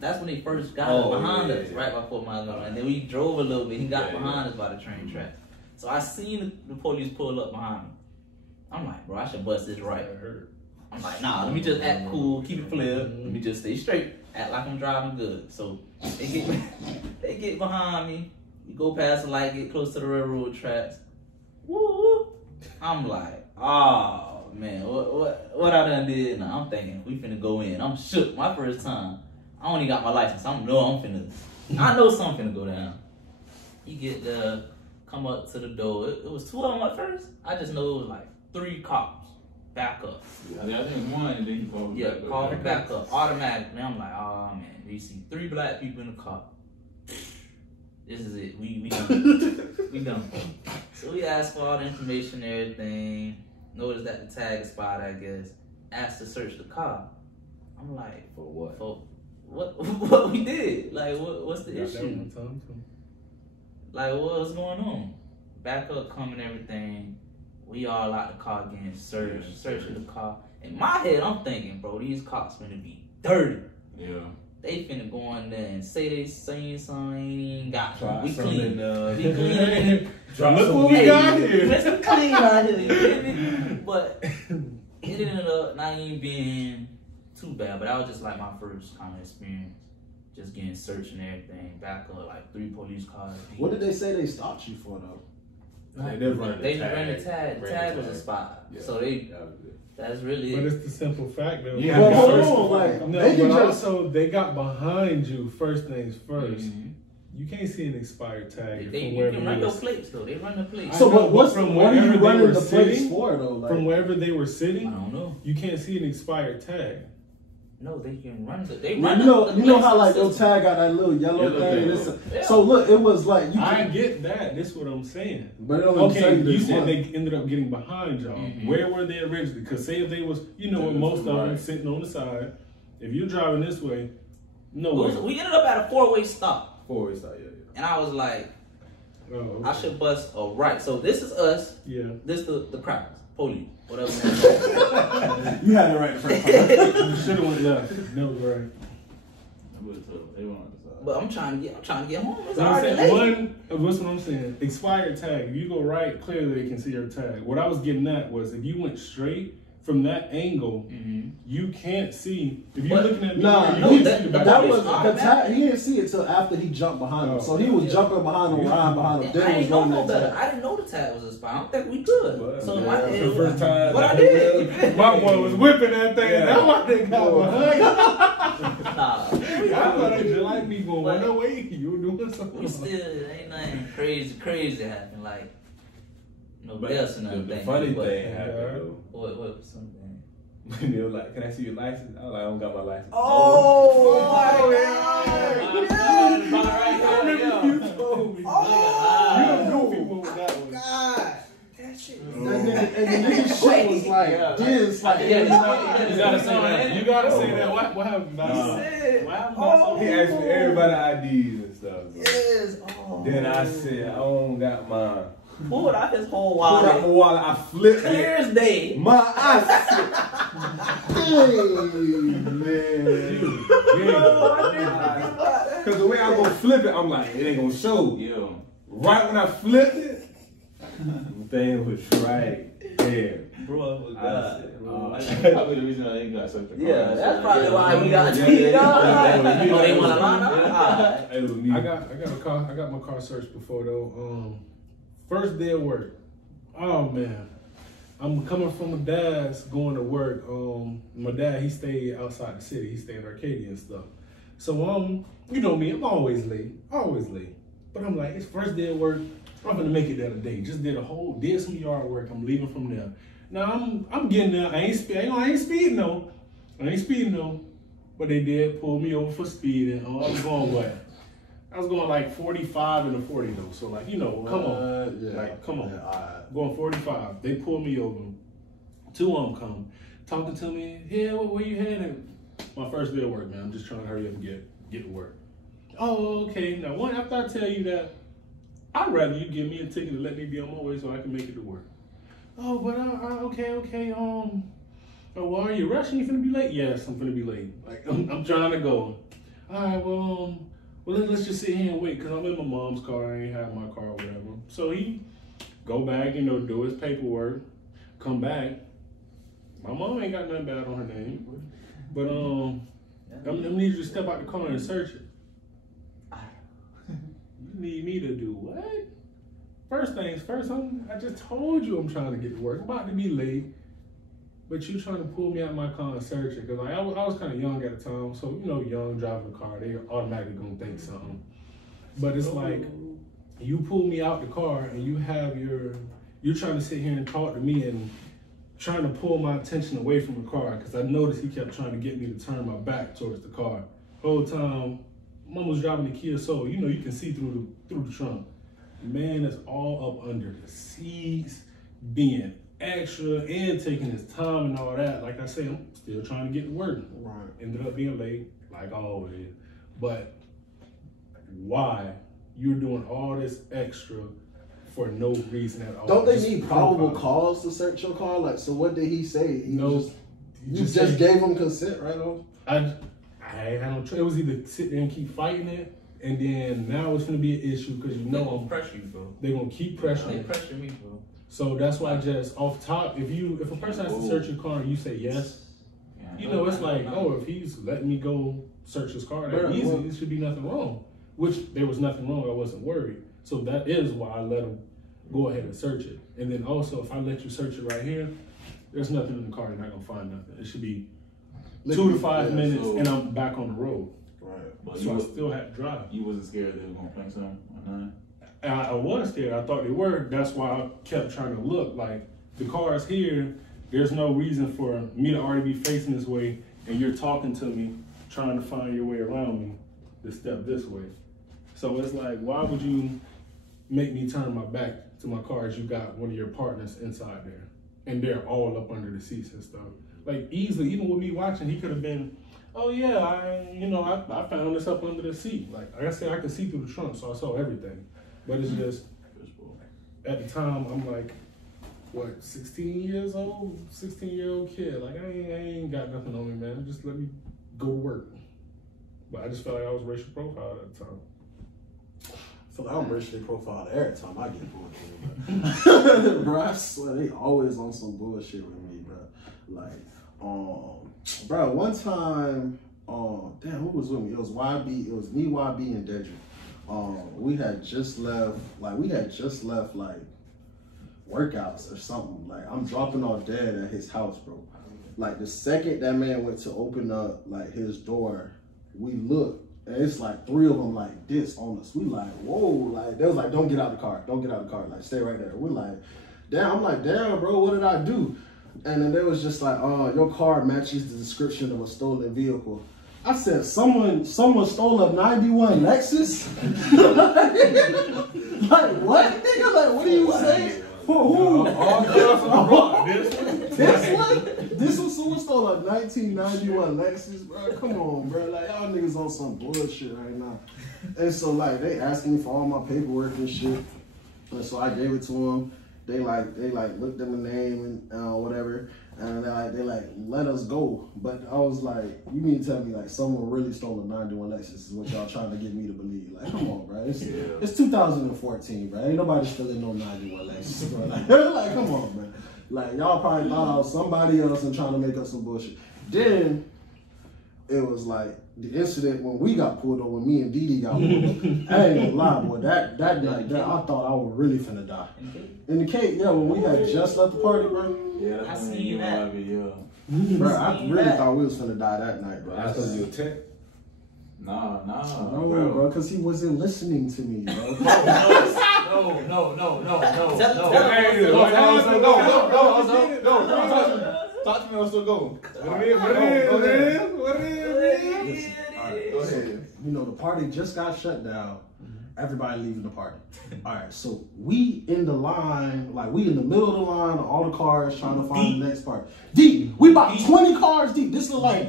that's when they first got behind us, right by Fort Myers Middle. And then we drove a little bit. He got behind us by the train track. So I seen the police pull up behind me. I'm like, bro, I should bust this right. I'm like, nah, let me just act cool, keep it clear. Let me just stay straight, act like I'm driving good. So they get behind me. We go past the light, get close to the railroad tracks. Woo! I'm like, oh man, what I done did? Now I'm thinking we finna go in. I'm shook. My first time. I only got my license. I know something finna go down. You get there, come up to the door. It was 2 of them at first. I just know it was like 3 cops. Back up. Yeah, I think one, and then you call me back up. Call me back up automatically. I'm like, oh man, you see 3 black people in the car. This is it. We done. We done. So we asked for all the information and everything. Noticed that the tag expired, I guess. Asked to search the car. I'm like, For what? for what we did? Like, what's the Got that issue? one time too. Like, what's going on? Back up, coming, everything. We all out the car getting searched, searching the car. In my head, I'm thinking, bro, these cops finna be dirty. Yeah. They finna go in there and say they seen something, ain't even got Try we something, clean. We clean. Look what we got here. Mr. Clean out here, you feel me? But it ended up not even being too bad. But that was just like my first kind of experience. Just getting searched and everything. Back up, like 3 police cars. What did they say they stopped you for though? They just run the They tag. just ran the tag. The tag was a spot. Yeah. So they. That was it. That's really But it. it's the simple fact that Yeah, Well, but hold on, like no, they can but just. also they got behind you first things 1st. Mhm. You can't see an expired tag They, from you wherever can they run were. those plates though. They run the plates. So, I know, but what's from what are wherever you they running were the plates sitting, for though? Like, From wherever they were I sitting, don't know. you can't see an expired tag. No, they can run the. They you run know, the you know plates how in the like your system. tag got that little yellow Yellow thing. thing. Yeah. So look, it was like you. I get that. That's what I'm saying. But it only tell Okay, you this said one. they ended up getting behind y'all. Mhm. Where were they originally? Because say if they was, you know, They what was most of them right. sitting on the side. If you're driving this way, no It way. was- we ended up at a 4-way stop, Four ways out, yeah. and I was like, Oh, okay. I should bust a right. So this is us. Yeah. This the crowds, police, whatever. You had it right the first time. You should have went left. No, right. They went on the side. But I'm trying to get home. It's So I'm already saying, late. what's what I'm saying? Expired tag. If you go right, clearly they can see your tag. What I was getting at was if you went straight from that angle, Mhm. you can't see. If you're But- looking at me, Nah, you no, can't that- see the back. that of was your the tag. tag. He didn't see it till after he jumped behind him. Oh. So he was Yeah. jumping behind him, riding behind him. I Then was didn't know running no that better. tag. I didn't know the tag was a spot. I don't think we could. But, So yeah, my that's the first time. But I did. My boy was whipping that thing. Yeah. That's why they got behind. Nah, I thought they just like me going But- 108. You were doing something. we still ain't nothing crazy happened. Like no But deaths or the nothing. funny but, thing happened though. What was something? When they were like, "Can I see your license?" I was like, "I don't got my license." Oh my God. I remember you told me. You a goofy one with that one. God, that shit. And the nigga shit was like this. Like, Yeah, You gotta say that. You gotta say that. What happened about Nah. that? What happened about He asked me everybody IDs and stuff. Bro. Yes. Oh. Then I said, "I don't got mine." Pulled out his whole Pulled out my wallet. wallet. I flipped Clear it. as day. My eyes. hey, man. Because the way I go flip it, I'm like, it ain't gonna show. Yeah. Right when I flipped it, the thing was right there. Bro, oh I God. said, That's probably the reason I ain't got such a car. Yeah, that's probably why we got Yeah, beat yeah, up. yeah. Oh, they want to line up? It was me. I got my car searched before though. First day of work. Oh man. I'm coming from my dad's going to work. My dad, he stayed outside the city. He stayed in Arcadia and stuff. So you know me, I'm always late. But I'm like, it's first day of work. I'm gonna make it there today. Just did some yard work. I'm leaving from there. Now I'm getting there. I ain't speeding though. But they did pull me over for speeding. I was going what? I was going like 45 and a 40 though. So like, you know, come on. Yeah. Like, come on. Yeah, all right. Going 45. They pulled me over. Two of them come. Talking to me. Yeah, where you headed? My first day of work, man. I'm just trying to hurry up and get to work. Oh, okay. Now, after I tell you that, I'd rather you give me a ticket and let me be on my way so I can make it to work. Oh, but okay. Well, are you rushing? You finna be late? Yes, I'm finna be late. Like, I'm trying to go. All right, well, let's just sit here and wait because I'm in my mom's car. I ain't have my car or whatever. So he go back, do his paperwork, come back. My mom ain't got nothing bad on her name. But I need you to step out the car and search it. You need me to do what? First things first, I just told you I'm trying to get to work. I'm about to be late. But you trying to pull me out my car and search it. Because like, I was kind of young at the time. So, young driving a car, they automatically going to think something. But it's like, you pull me out the car and you're trying to sit here and talk to me and trying to pull my attention away from the car. Because I noticed he kept trying to get me to turn my back towards the car. The whole time, Mom was driving the Kia Soul. You can see through the trunk. Man is all up under the seats, being extra and taking his time and all that. Like I said, I'm still trying to get to work. Right. Ended up being late, like always. But why you're doing all this extra for no reason at all? Don't they Just need probable profile. cause to search your car? Like, so what did he say? No. You just gave him consent right off? I had no choice. It was either sit there and keep fighting it, and then now it's gonna be an issue because They gonna pressure you, bro. they're gonna keep They pressuring. pressure me, bro. So that's why just off top, if a person has to search your car and you say yes, Yeah, it's like, if he's letting me go search his car that Right, easy, well- there should be nothing wrong. Which there was nothing wrong. I wasn't worried. So that is why I let him go ahead and search it. And then also, if I let you search it right here, there's nothing in the car. You're not gonna find nothing. It should be 2 to 5 minutes, and I'm back on the road. Right. But So I still had to drive. You wasn't scared they were gonna prank something or nothing? I was scared. I thought they were. That's why I kept trying to look. Like, the car is here. There's no reason for me to already be facing this way, and you're talking to me, trying to find your way around me to step this way. So it's like, why would you make me turn my back to my car as you got one of your partners inside there, and they're all up under the seats and stuff? Like, easily, even with me watching, he could have been, oh yeah, I found this up under the seat. Like I said, I could see through the trunk, so I saw everything. But it's just, at the time, I'm like, what, 16 years old? 16-year-old kid. Like, I ain't got nothing on me, man. Just let me go to work. But I just felt like I was racial profiled at the time. I feel like I'm racially profiled every time I get bullshit. Bro, I swear, they always on some bullshit with me, bro. Like, bro, one time, damn, who was with me? It was YB, it was me, YB, and Dedrick. We had just left like workouts or something. Like, I'm dropping off Dad at his house, bro. Like, the second that man went to open up like his door, we looked, and it's like 3 of them like this on us. We like, whoa, like, they was like, don't get out of the car, like, stay right there. We're like, damn, I'm like, damn, bro, what did I do? And then they was just like, your car matches the description of a stolen vehicle. I said, someone stole a 91 Lexus? Like, what? Nigga, like, what are you saying? Who? This one, someone stole a 1991 Lexus, bro. Come on, bro. Like, y'all niggas on some bullshit right now. And so, like, they asking me for all my paperwork and shit. And so I gave it to them. They looked at my name and whatever. And they let us go. But I was like, you mean to tell me like someone really stole a 91 Lexus is what y'all trying to get me to believe? Like, come on, bro. It's 2014, bro. Ain't nobody stealing no 91 Lexus, bro. Like, come on, bro. Like, y'all probably thought I was somebody else and trying to make up some bullshit. Then it was like the incident when we got pulled over, when me and Didi got pulled over. I ain't gonna lie, boy. That night, I thought I was really finna die. In the cake, yeah, when we had just left the party, bro. Yeah, that's when you might be, Bro, I really thought we was finna die that night, bro. That's because you attacked? Nah, No, bro, because he wasn't listening to me, bro. No. Talk to me, I'll still go. What it is? Go ahead. You know, the party just got shut down. Everybody leaving the party. All right, so we in the line, like we in the middle of the line, all the cars trying to find the next party. Deep. We about 20 cars deep. This look like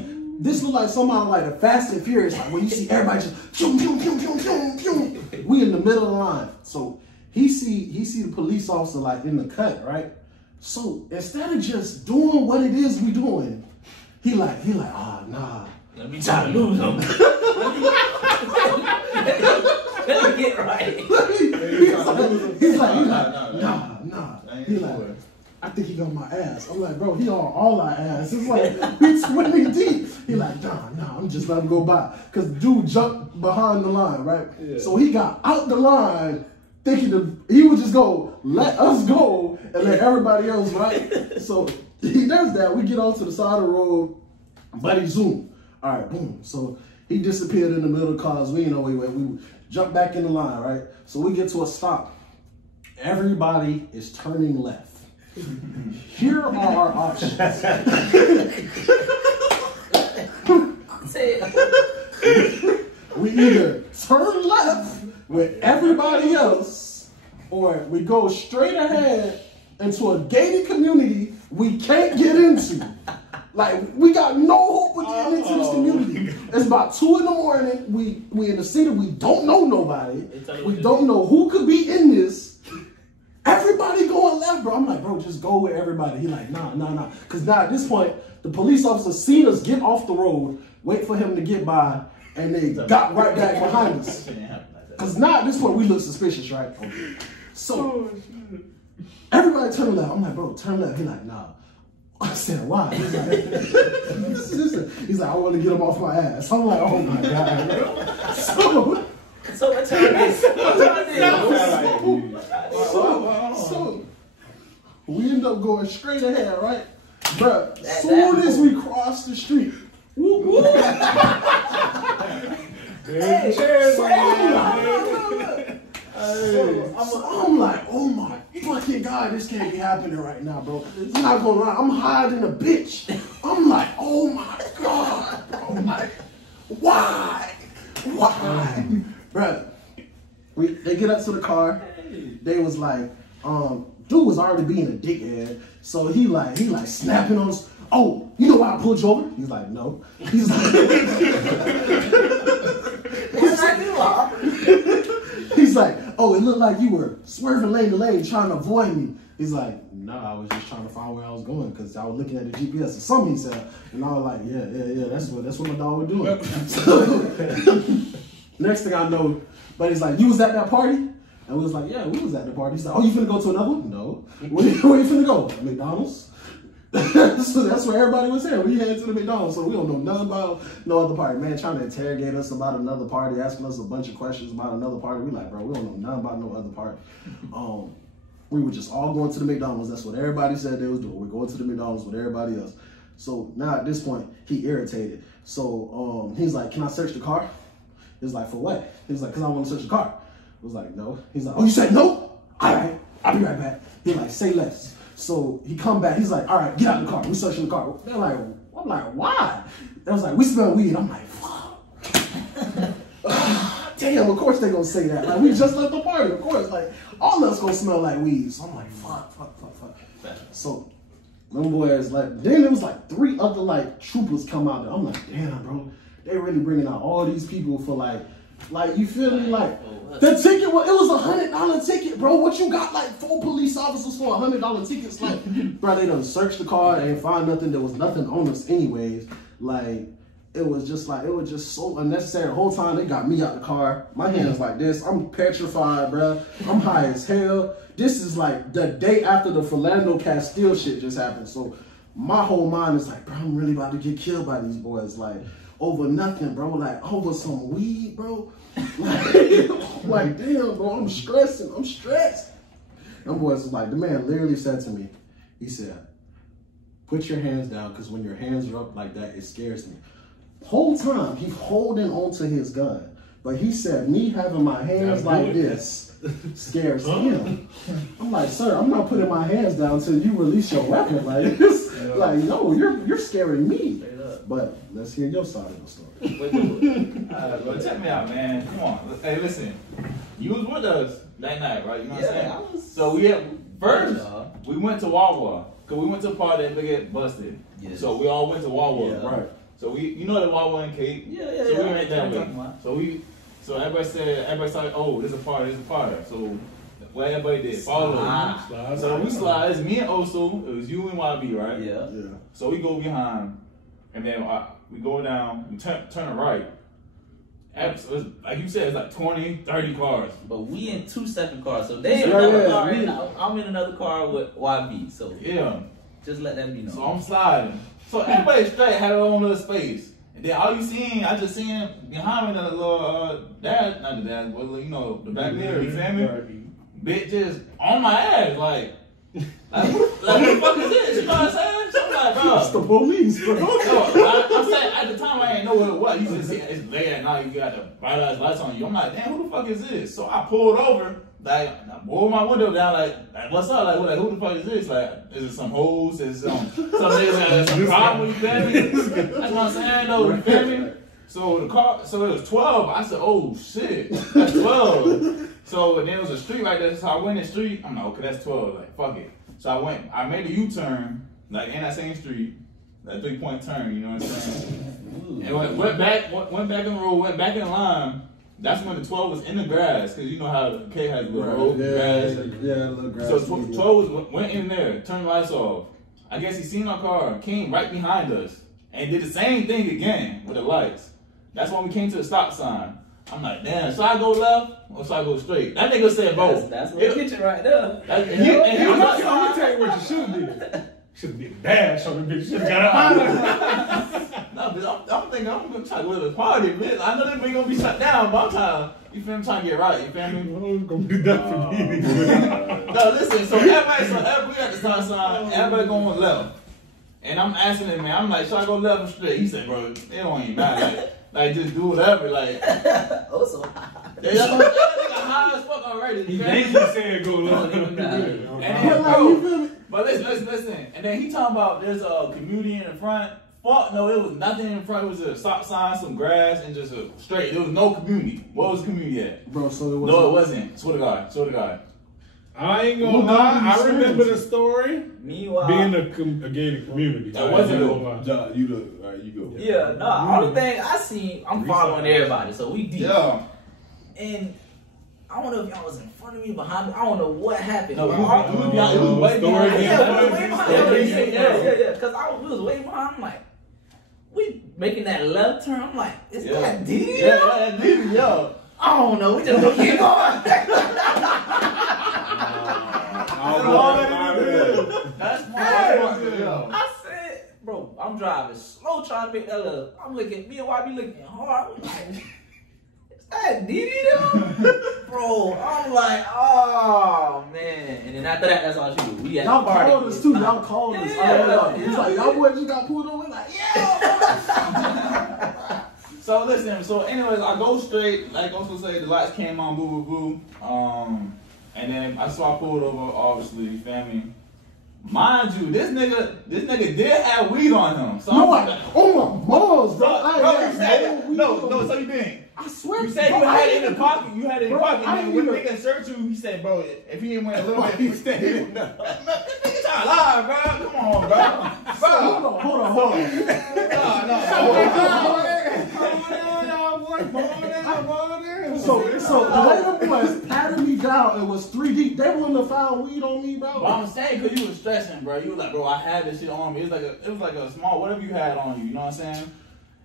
somebody like a Fast and Furious, like when you see everybody just pew, pew, pew, pew, pew, pew. We in the middle of the line. So he see the police officer like in the cut, right? So instead of just doing what it is we doing, he like, nah. Let me try to lose him. Let me get right. He's like, nah. He like, I think he got my ass. I'm like, bro, he on all our ass. It's like, we 20 deep. He like, nah, I'm just letting him go by. Because dude jumped behind the line, right? Yeah. So he got out the line thinking he would just go, let us go and let everybody else, right? So he does that. We get onto the side of the road, buddy, zoom. All right, boom. So he disappeared in the middle of the cars. We ain't know where he went. We jump back in the line, right? So we get to a stop. Everybody is turning left. Here are our options. We either turn left with everybody else, or we go straight ahead into a gated community we can't get into. Like, we got no hope of getting into this community. It's about 2 in the morning. We in the city. We don't know nobody. We don't know who could be in this. Everybody going left, bro. I'm like, bro, just go with everybody. He like, nah. Because now at this point, the police officer seen us get off the road, wait for him to get by, and they got right back behind us. Because now at this point, we look suspicious, right? So, everybody turn left. I'm like, bro, turn left. He like, nah. I said, why? He's like, I want to get him off my ass. I'm like, oh my God. So So we end up going straight ahead, right? Bruh, as soon as we cross the street, whoop, whoop. Hey, cheers, I'm like, oh my fucking God, this can't be happening right now, bro. I'm not gonna lie, I'm hiding a bitch. I'm like, oh my God, bro. Like, why? Bruh, they get up to the car. They was like, dude was already being a dickhead. So he like snapping on us. Oh, you know why I pulled you over? He's like, no. He's like, he's like, oh, it looked like you were swerving lane to lane trying to avoid me. He's like, nah, I was just trying to find where I was going because I was looking at the GPS or something, he said. And I was like, yeah, that's what my dog was doing. So, next thing I know, but he's like, you was at that party? And we was like, yeah, we was at the party. He's like, oh, you finna go to another one? No. Where you finna go? McDonald's? So that's where everybody was here. We headed to the McDonald's, so we don't know nothing about no other party. Man, trying to interrogate us about another party, asking us a bunch of questions about another party. We like, bro, we don't know nothing about no other party. We were just all going to the McDonald's. That's what everybody said they was doing. We're going to the McDonald's with everybody else. So now at this point, he irritated. So he's like, can I search the car? He's like, for what? He's like, because I want to search the car. I was like, no. He's like, oh, you said no? All right, I'll be right back. He's like, say less. So he come back. He's like, all right, get out of the car. We searching the car. They're like, I'm like, why? They was like, we smell weed. I'm like, fuck. Damn, of course they gonna say that. Like, we just left the party. Of course, like, all of us gonna smell like weed. So I'm like, fuck. So them boys, like, then there was like 3 other like troopers come out there. I'm like, damn, bro, they really bringing out all these people for like you feel me? Like the ticket, it was $100 ticket, bro. What you got like 4 police officers for $100 tickets? Like, bro, they done searched the car and find nothing. There was nothing on us anyways. Like, it was just so unnecessary. The whole time they got me out the car. My hands like this. I'm petrified, bro. I'm high as hell. This is like the day after the Philando Castile shit just happened. So my whole mind is like, bro, I'm really about to get killed by these boys. Like, over nothing, bro. Like, over some weed, bro. Like, damn, bro, I'm stressing. I'm stressed. Them boys was like, the man literally said to me, he said, put your hands down, because when your hands are up like that, it scares me. Whole time, he's holding onto his gun. But he said, me having my hands like this scares him. I'm like, sir, I'm not putting my hands down until you release your weapon. Like, like, no, you're scaring me. But let's hear your side of the story. Bro, check me out, man. Come on. Hey, listen. You was with us that night, right? You know what I'm saying? So we went to Wawa. Because we went to a party that they get busted. Yes. So we all went to Wawa. Yeah. Right. So you know the Wawa in Cape? Yeah. So we went that way. So everybody said, oh, there's a party. So what everybody did, follow. So we slide. It's me and Oso. It was you and YB, right? Yeah. So we go behind. And then we go down, we turn right. Like you said, it's like 20, 30 cars. But we in 2 separate cars. So they in another car, and I'm in another car with YB. So yeah, just let that be known. So I'm sliding. So everybody straight had their own little space. And then all you seen, I just seen behind me the little not the dad, but you know, the back mirror, you feel me? Bitch just on my ass, like who the fuck is this? You know what I'm saying? So I'm like, bro. It's the police, bro. I'm saying, at the time, I didn't know what it was. You just see it's late at night, you got the bright ass lights on you. I'm like, damn, who the fuck is this? So I pulled over, like, I rolled my window down, like, what's up? Like, who the fuck is this? Like, is it some hoes? Is it some niggas got some problem? You feel me? That's what I'm saying, though. You feel me? So it was 12. I said, oh shit, that's 12. So then it was a street like that. So I went in the street. I'm like, okay, that's 12. Like, fuck it. So I made a U-turn, like in that same street, that 3-point turn, you know what I'm saying? And went back in the road, went back in the line. That's when the 12 was in the grass, because you know how the K has the road, grass. Yeah, little grass. So 12 went in there, turned the lights off. I guess he seen our car, came right behind us, and did the same thing again with the lights. That's when we came to the stop sign. I'm like, damn, should I go left or should I go straight? That nigga said both. That's what kitchen right there. I'm gonna tell you what you should do. Should have been dash on the bitch. Should have got out. No, I'm thinking I'm gonna try to go to the party, bitch. I know this bitch gonna be shut down, but I'm trying. You feel me? Trying to get right. You feel me? I'm gonna do that for me. No, listen. So everybody we got the stop sign. Everybody going left, and I'm asking him, man. I'm like, should I go left or straight? He said, bro, it don't even matter. Like just do whatever. Like, Oh, so that nigga high as fuck already. He said go left. But listen. And then he talking about there's a community in the front. Fuck no, it was nothing in front. It was a stop sign, some grass, and just a straight. There was no community. What was the community at? Bro, so it was. No, it wasn't. Swear to God. I ain't gonna lie. I remember the story. meanwhile, Being a gated community. That wasn't John, you look. All right, you go. yeah, no. Only thing I seen, I'm following everybody, so we deep. Yeah. And I don't know if y'all was in front of me, behind me. I don't know what happened. No, it was way behind. Yeah, we was way behind. Yeah. Because we was way behind. I'm like, we making that left turn. I'm like, is that Diddy? Yeah, that Diddy, yo. I don't know. We just gonna keep going. That's my I said, bro, I'm driving slow trying to pick that up. I'm looking, me and YB looking hard. I'm like, is that Diddy though? Bro, I'm like, oh man. And then after that, that's all she do. We at Y'all the party. called us too. Y'all called us. Yeah. He's like, y'all boys just got pulled over. We're like, yeah. So listen, so anyways, I go straight, like also say the lights came on, boo boo boo. And then I saw I pulled over, obviously, you feel me? Mind you, this nigga did have weed on him. So No, oh my balls, bro. you said no, so you didn't. I swear. You said bro, you had it in the pocket. You had it in the pocket. I And ain't when even- nigga searched you, he said, bro, if he didn't win a little bit, he stayed. This nigga trying to lie, bro. Come on, bro. Hold on. So the way them boys patted me down, it was 3 deep. They wouldn't have found weed on me, bro. But I'm saying, cause you was stressing, bro. You was like, bro, I had this shit on me. It was like a small whatever you had on you. You know what I'm saying?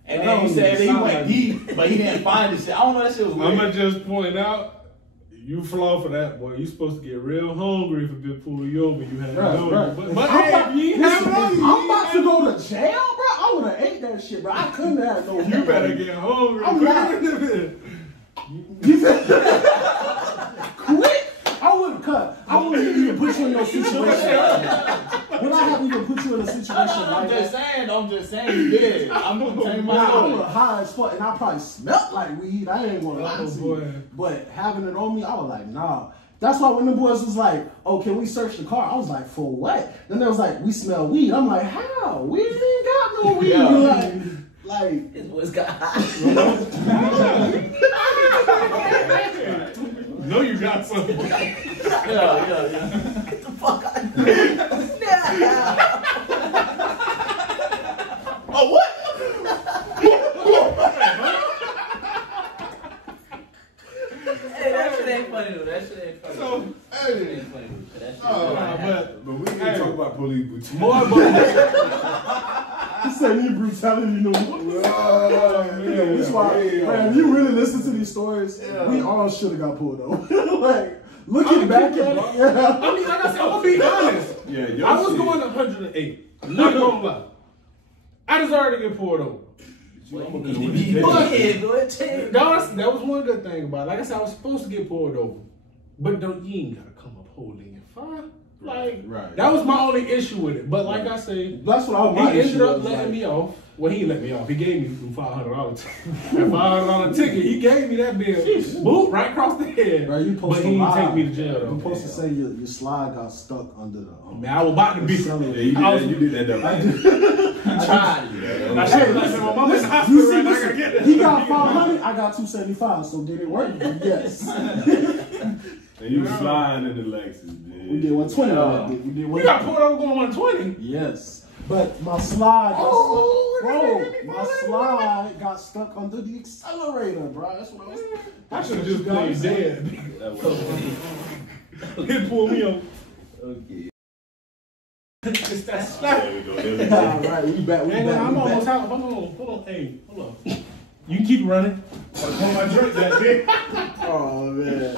And then you said that he went deep, but he didn't find this shit. I don't know, that shit was weird. I'ma just point out, you flaw for that, boy. You supposed to get real hungry if it been pull you over. You had it on you. But hey, you ain't have it on you. I'm about to go to jail, bro. I would have ate that shit, bro. I couldn't have no. You better get hungry. I'm not. Quick! I wouldn't cut. I wouldn't even put you in your situation. Would I have even put you in a situation like I'm just saying you did. I'm gonna tell you my I story. was high as fuck, and I probably smelled like weed. I ain't gonna lie to you. But having it on me, I was like, nah. That's why when the boys was like, oh, can we search the car? I was like, for what? Then they was like, we smell weed. I'm like, how? We ain't got no weed. Yeah. Like, This boy's got high. No, you got something. Yeah. Get the fuck out of here. Oh, what? Hey, that shit ain't funny though. That shit ain't funny. So, That shit ain't funny though. That shit but we ain't talk about police brutality. Boy, he said me brutality no more. Oh, man. That's why, man, you really listen to these stories, we all should have got pulled over. Like, looking back at it, I mean, like I said, I'm gonna be honest. Yeah, your I was shit. going 108. I'm not gonna lie. I deserved to get pulled over. That That was one good thing about it. Like I said, I was supposed to get pulled over. But you ain't gotta come up holding your fire. Like, Right. that was my only issue with it. But like I say, that's what I was. he ended up letting me off. Well, he let me off. He gave me $500 that $500 ticket. He gave me that bill. Boot right across the head. Bro, you but he didn't take me to jail though. You supposed to say your slide got stuck under the. Man, I was about to be. Yeah, you did that though. I tried it. I should have my mama in the hospital You see, right now. I listen, gotta get that. he got 500, I got 275. So did it work? Yes. And you was flying in the Lexus, man. We did 120 on that. We did You got pulled over going 120. Yes. But my slide got slide got stuck under the accelerator, bro. That's what I was. I should have just played dead. He pulled me over. Okay. It's that slap. There we go. All right, we back. Man, I'm almost out. Hold on. Hey, hold on. You keep running. I'll pour my drink that big. Oh man.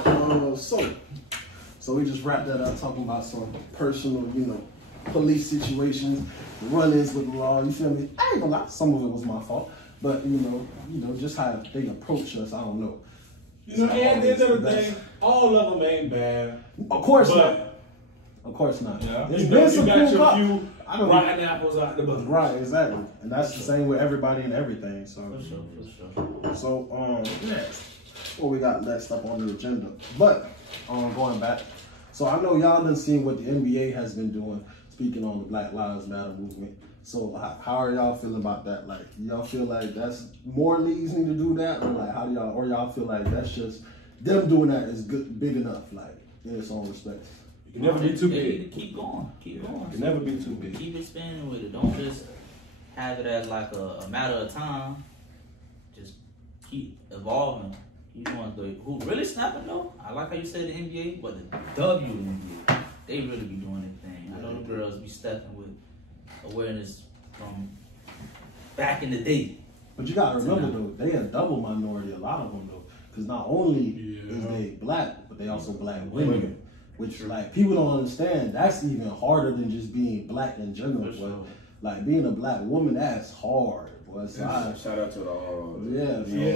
So we just wrapped that up talking about some personal, police situations, run-ins with the law. You feel me? I ain't gonna lie, some of it was my fault, but you know, just how they approach us, I don't know. You know, and at the end of the day, all of them ain't bad. Of course not. Of course not. Yeah. There's You been got some your cool cops. few I don't rotten apples out the bunch. Right, exactly. And that's the same with everybody and everything. So, For sure. so what we got next up on the agenda? But going back, so I know y'all done seen what the NBA has been doing, speaking on the Black Lives Matter movement. So how are y'all feeling about that? Like, y'all feel like that's more leagues need to do that, or like how do y'all, or y'all feel like that's just them doing that is good, big enough, like in its own respect? You can never be too They need big. to keep going. Keep going. You can never be too big. Keep expanding with it. Don't just have it as like a matter of time. Just keep evolving. Keep going. Who really snapping though? I like how you said the NBA, but the WNBA, they really be doing their thing. I know the girls be stepping with awareness from back in the day. But you gotta remember though, they a double minority, a lot of them though, because not only is they black, but they also black women. Which like people don't understand. That's even harder than just being black in general. But like being a black woman, that's hard. Boy. So Shout out to the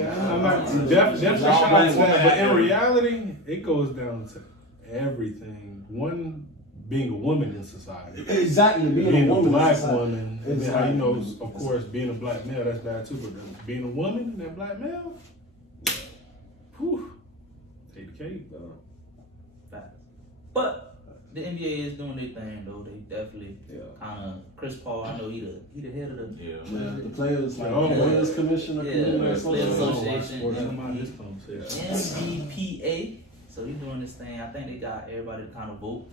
I'm not definitely shout out to that. But in reality, it goes down to everything. One, being a woman in society. Exactly, Being a a woman black in society. woman. And then how you know, of course, being a black male, that's bad too. But being a woman and that black male, whew, take the cake. But the NBA is doing their thing though. They definitely kind of Chris Paul. I know he the head of the the players like players commissioner, Players Association. Association, NBPA. So he's doing this thing. I think they got everybody to kind of vote.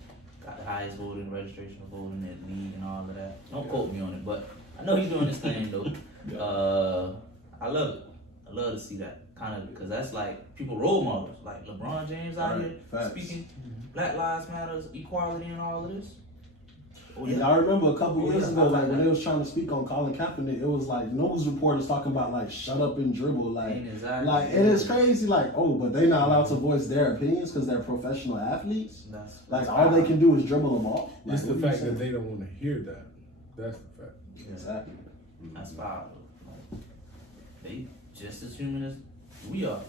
Got the highest voting, registration of voting in the league and all of that. Don't quote me on it, but I know he's doing this thing though. I love it. I love to see that kind of because that's like people role models, like LeBron James out here speaking Black Lives Matter, equality, and all of this. And I remember a couple years ago, like when they was trying to speak on Colin Kaepernick, it was like news reporters talking about like shut up and dribble, like and it's crazy, like but they not allowed to voice their opinions because they're professional athletes. Like all they can do is dribble them off. It's the fact that they don't want to hear that. That's the fact. Exactly. That's powerful. They just as human as we are.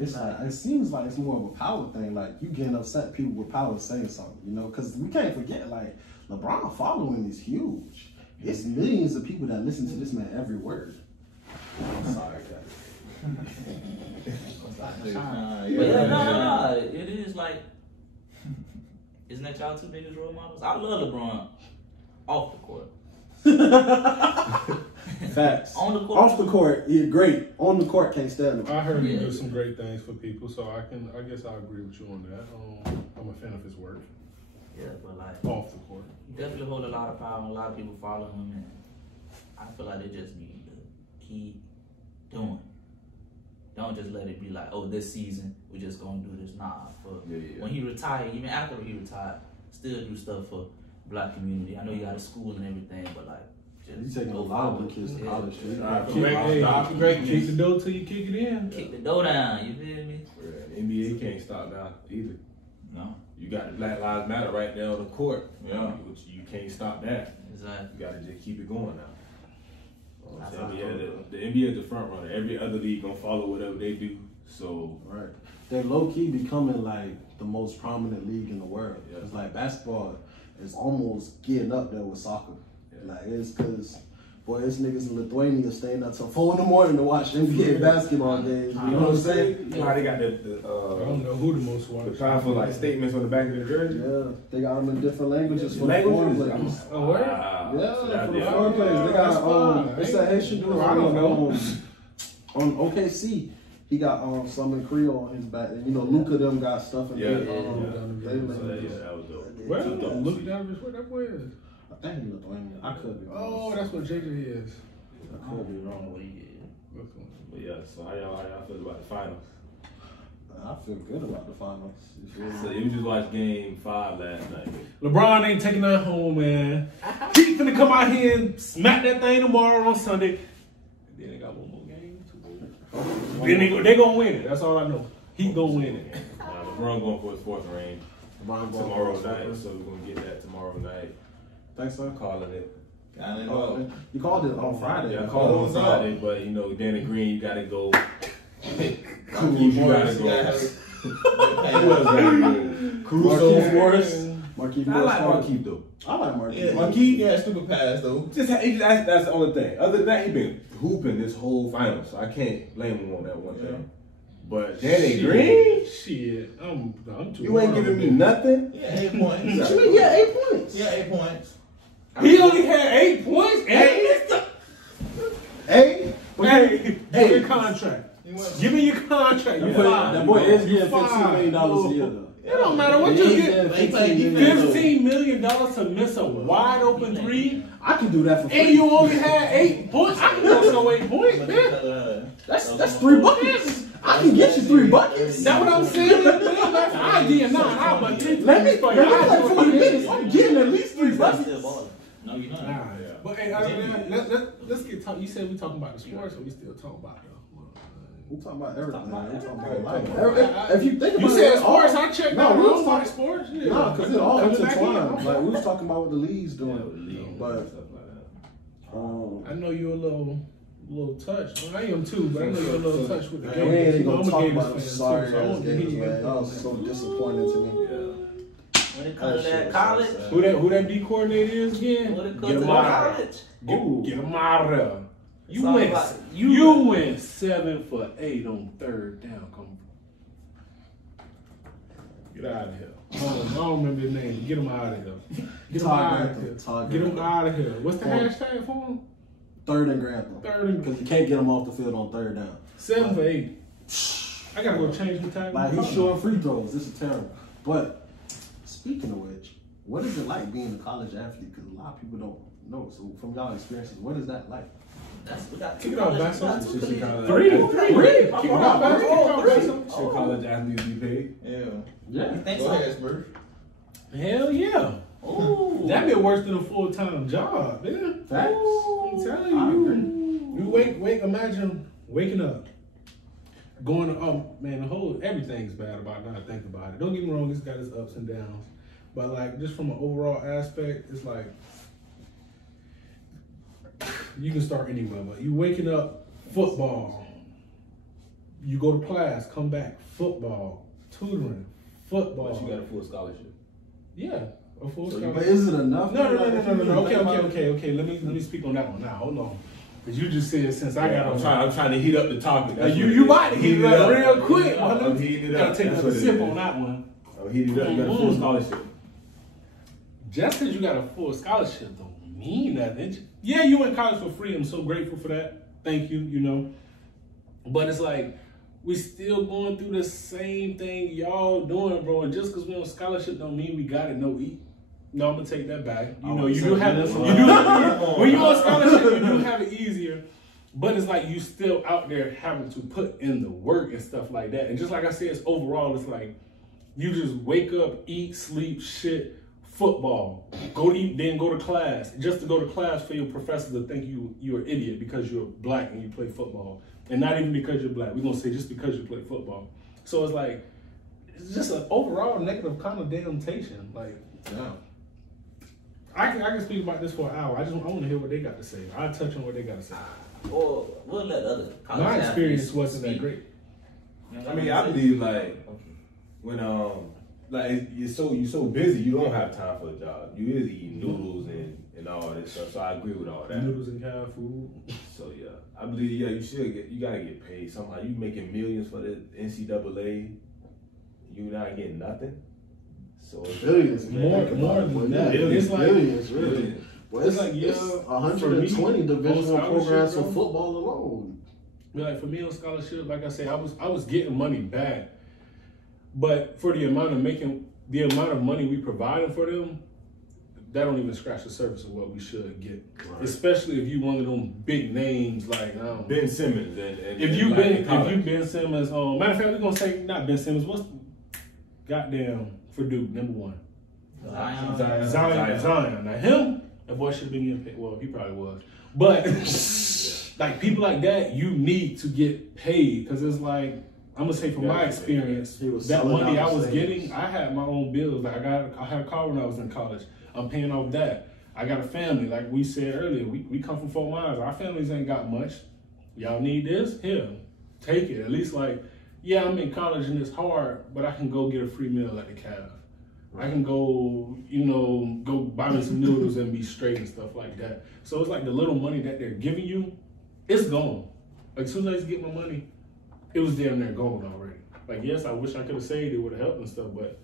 It's like it seems like it's more of a power thing. Like you getting upset, people with power saying something, you know? Because we can't forget, like LeBron following is huge. It's millions of people that listen to this man every word. I'm sorry, guys. No. It is like, isn't that y'all two biggest role models? I love LeBron off the court. Facts. On the court. Off the court, you're great. On the court, can't stand him. I heard him do some great things for people, so I guess I agree with you on that. I'm a fan of his work. Yeah, but like off the court, he definitely hold a lot of power, and a lot of people follow him, and I feel like they just need to keep doing. Don't just let it be like, oh, this season we just gonna do this. Nah, when he retired, even after he retired, still do stuff for black community. I know you got a school and everything, but like. He's taking a lot of the kids to college. Kick the dough till you kick it in. Kick the dough down, you feel me? The NBA can't stop now either. No. You got the Black Lives Matter right there on the court. Which you can't stop that. Exactly. You gotta just keep it going now. The NBA is the front runner. Every other league gonna follow whatever they do. So they're low key becoming like the most prominent league in the world. It's like basketball is almost getting up there with soccer. Like it's because, boy, it's niggas in Lithuania staying up till 4 in the morning to watch NBA basketball games. You know what I'm saying? You know how they got I don't know who the most watched. The powerful like statements on the back of the jersey. Yeah, they got them in different languages for the foreign players. Oh, what? Yeah, for the foreign players, they got they said Haitian dude on OKC. He got some in Creole on his back, and you know Luka them got stuff in their languages. That was dope. Well, look down what that boy is. I think he's Lithuanian. I could be wrong. Oh, that's what JJ is. I could be wrong. But yeah, so how y'all feel about the finals? I feel good about the finals. So you just watched Game 5 last night. LeBron ain't taking that home, man. He's gonna come out here and smack that thing tomorrow on Sunday. And then they got one more game. Then they gonna win it. That's all I know. He gonna win it. LeBron going for his 4th ring tomorrow night. So we're gonna get that tomorrow night. Thanks for calling it. You called it on Friday. Yeah, I called it on Friday, but you know, Danny Green, you gotta go. Cool, you gotta go. Who else gotta go? Caruso, Morris. Marquise I Morris. like Marquise though. I like Marquise. Yeah, Marquise, yeah, stupid pass though. That's the only thing. Other than that, he been hooping this whole final, so I can't blame him on that one thing. But Danny Green, shit, I'm too. You ain't giving me nothing. Yeah, 8 points. What you mean? Yeah, 8 points. Yeah, 8 points. He only had 8 points and he missed the. Hey, give me your contract. Give me your contract. You fired. That boy is getting $15 million a year though. It don't matter what you get. $15 $15 million to miss a wide open three, I can do that for free. and you only had 8 points. I can miss no 8 points, man. That's 3 buckets. I can get you 3 buckets. That's what I'm saying. That's idea. Nah, I'm a 10 Let me like 40 minutes. I'm getting at least 3 buckets. No, you're not. Nah, but hey, other than that, let's get talking. You said we talking about the sports, or we still talking about it? We talking about everything. We talking about life. If you think about You it, said sports. I checked No, out. we We was was talking- sports. Yeah. No, because it all Coming back in. intertwined. Like we was talking about what the league's doing, but I know you're a little touched. Well, I am too, but I know you're a little touched with the we game. ain't even You know, gonna I'm a talk Gators about fan, them too, sorry so I ass want to hear games, your man. That was thoughts. so disappointing to me. When it comes to that college, Who that D coordinator is again? when it Get comes to him that out of college, there. Get him out of there. It's all about You went 7 for 8 on 3rd down. Come get out of here. I don't remember his name. Get him out of here. Get him out of here. Get him out of here. What's the hashtag for him? 3rd and Grantham. 3rd and Because you can't get him off the field on 3rd down. 7 for 8. I gotta go change the time. Like he's showing free throws. This is terrible. But speaking of which, what is it like being a college athlete? Because a lot of people don't know. So from y'all experiences, what is that like? we got Kick two it off, colleges. Basso. We got two She colleges. Three. Kick Kick it off, Basso. Kick it off, Basso. Should college athletes be paid? Yeah. Yeah. You think Go so? ahead, Smurf. Hell yeah. Ooh. That'd be worse than a full-time job, man. Facts. I'm telling you. Imagine waking up, going to, oh man, everything's bad about it now I think about it. Don't get me wrong, it's got its ups and downs. But like, just from an overall aspect, it's like, you can start anywhere, but you waking up, football. You go to class, come back, football, tutoring, football. But you got a full scholarship. Yeah, a full But scholarship. is it enough? No. Like, Okay. Let me speak on that one now. Hold on, because you just said since I got on. I'm trying to heat up the topic. That's what You it about to is. heat it up real quick. I'm heating it up. Gotta take That's another what it sip is. on that one. I'm heating it up. You got a full scholarship. Just because you got a full scholarship don't mean nothing. Yeah, you went to college for free. I'm so grateful for that. Thank you. You know, but it's like we still going through the same thing y'all doing, bro. And just because we on scholarship don't mean we got it. No, I'm gonna take that back. You know, you do have it. When you on scholarship, you do have it easier. But it's like you still out there having to put in the work and stuff like that. And just like I said, it's overall, it's like you just wake up, eat, sleep, shit, football, go to class. Just to go to class for your professor to think you're an idiot because you're black and you play football. And not even because you're black. We're gonna say just because you play football. So it's like, it's just an overall negative connotation. Like, Yeah. I can speak about this for an hour. I want to hear what they got to say. I'll touch on what they got to say. Or we'll let other college My experience athletes wasn't that speak. great. You know I what mean, I'm I saying? believe like when like you're so busy, you don't have time for a job. You is eating noodles and all that stuff. So I agree with all that. Noodles and cow food. So yeah, I believe you gotta get paid somehow. You making millions for the NCAA, you not getting nothing. So Billions, man. More than that. Billions, It's like billions, really. Well, it's like, yeah, it's for 120 me, Division on I programs for scholarship, football alone. like for me on scholarship, like I said, I was getting money back, but for the amount of money we providing for them, that don't even scratch the surface of what we should get. Right. Especially if you one of them big names like Ben Simmons if you Ben Simmons, matter of fact, we're gonna say not Ben Simmons. What's goddamn for Duke #1? Zion. Now him, that boy should have been getting paid. Well, he probably was, but like people like that, you need to get paid because it's like I'm gonna say from my experience, that selling money out I was stadiums. getting, I had my own bills. Like I had a car when I was in college. I'm paying off that. I got a family, like we said earlier. We come from Fort Myers. Our families ain't got much. Y'all need this? Here, take it. At least like, yeah, I'm in college and it's hard, but I can go get a free meal at the Cave. I can go, go buy me some noodles and be straight and stuff like that. So it's like the little money that they're giving you, it's gone. Like as soon as I get my money, it was damn near gone already. Like, yes, I wish I could have saved it, would have helped and stuff, but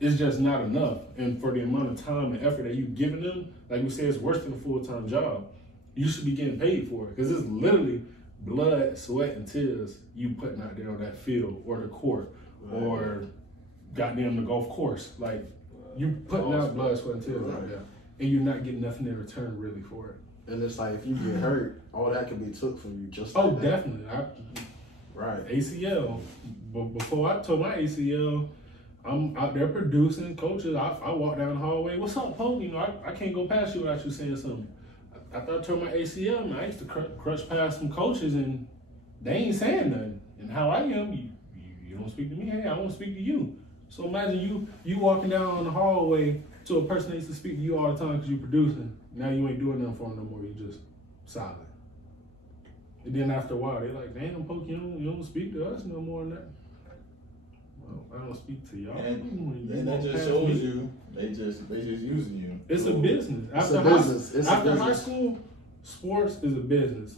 it's just not enough. And for the amount of time and effort that you've given them, like we said, it's worse than a full-time job. You should be getting paid for it because it's literally blood, sweat, and tears you putting out there on that field or the court or goddamn the golf course. Like, you putting out blood, sweat, and tears out there, and you're not getting nothing in return really for it. And it's like if you get hurt, all that can be took from you just Oh, like that. definitely. Right. ACL. But before I tore my ACL, I'm out there producing coaches. I walk down the hallway. What's up, Pope? I can't go past you without you saying something. After I tore my ACL, man, I used to crush past some coaches and they ain't saying nothing. And how I am, you don't speak to me. Hey, I won't speak to you. So imagine you walking down the hallway to a person that used to speak to you all the time because you're producing. Now you ain't doing nothing for them no more. You just silent. And then after a while, they're like, damn, Poke, you don't speak to us no more than that. Well, I don't speak to y'all. And that just shows you they just using you. It's a business. After high school, sports is a business.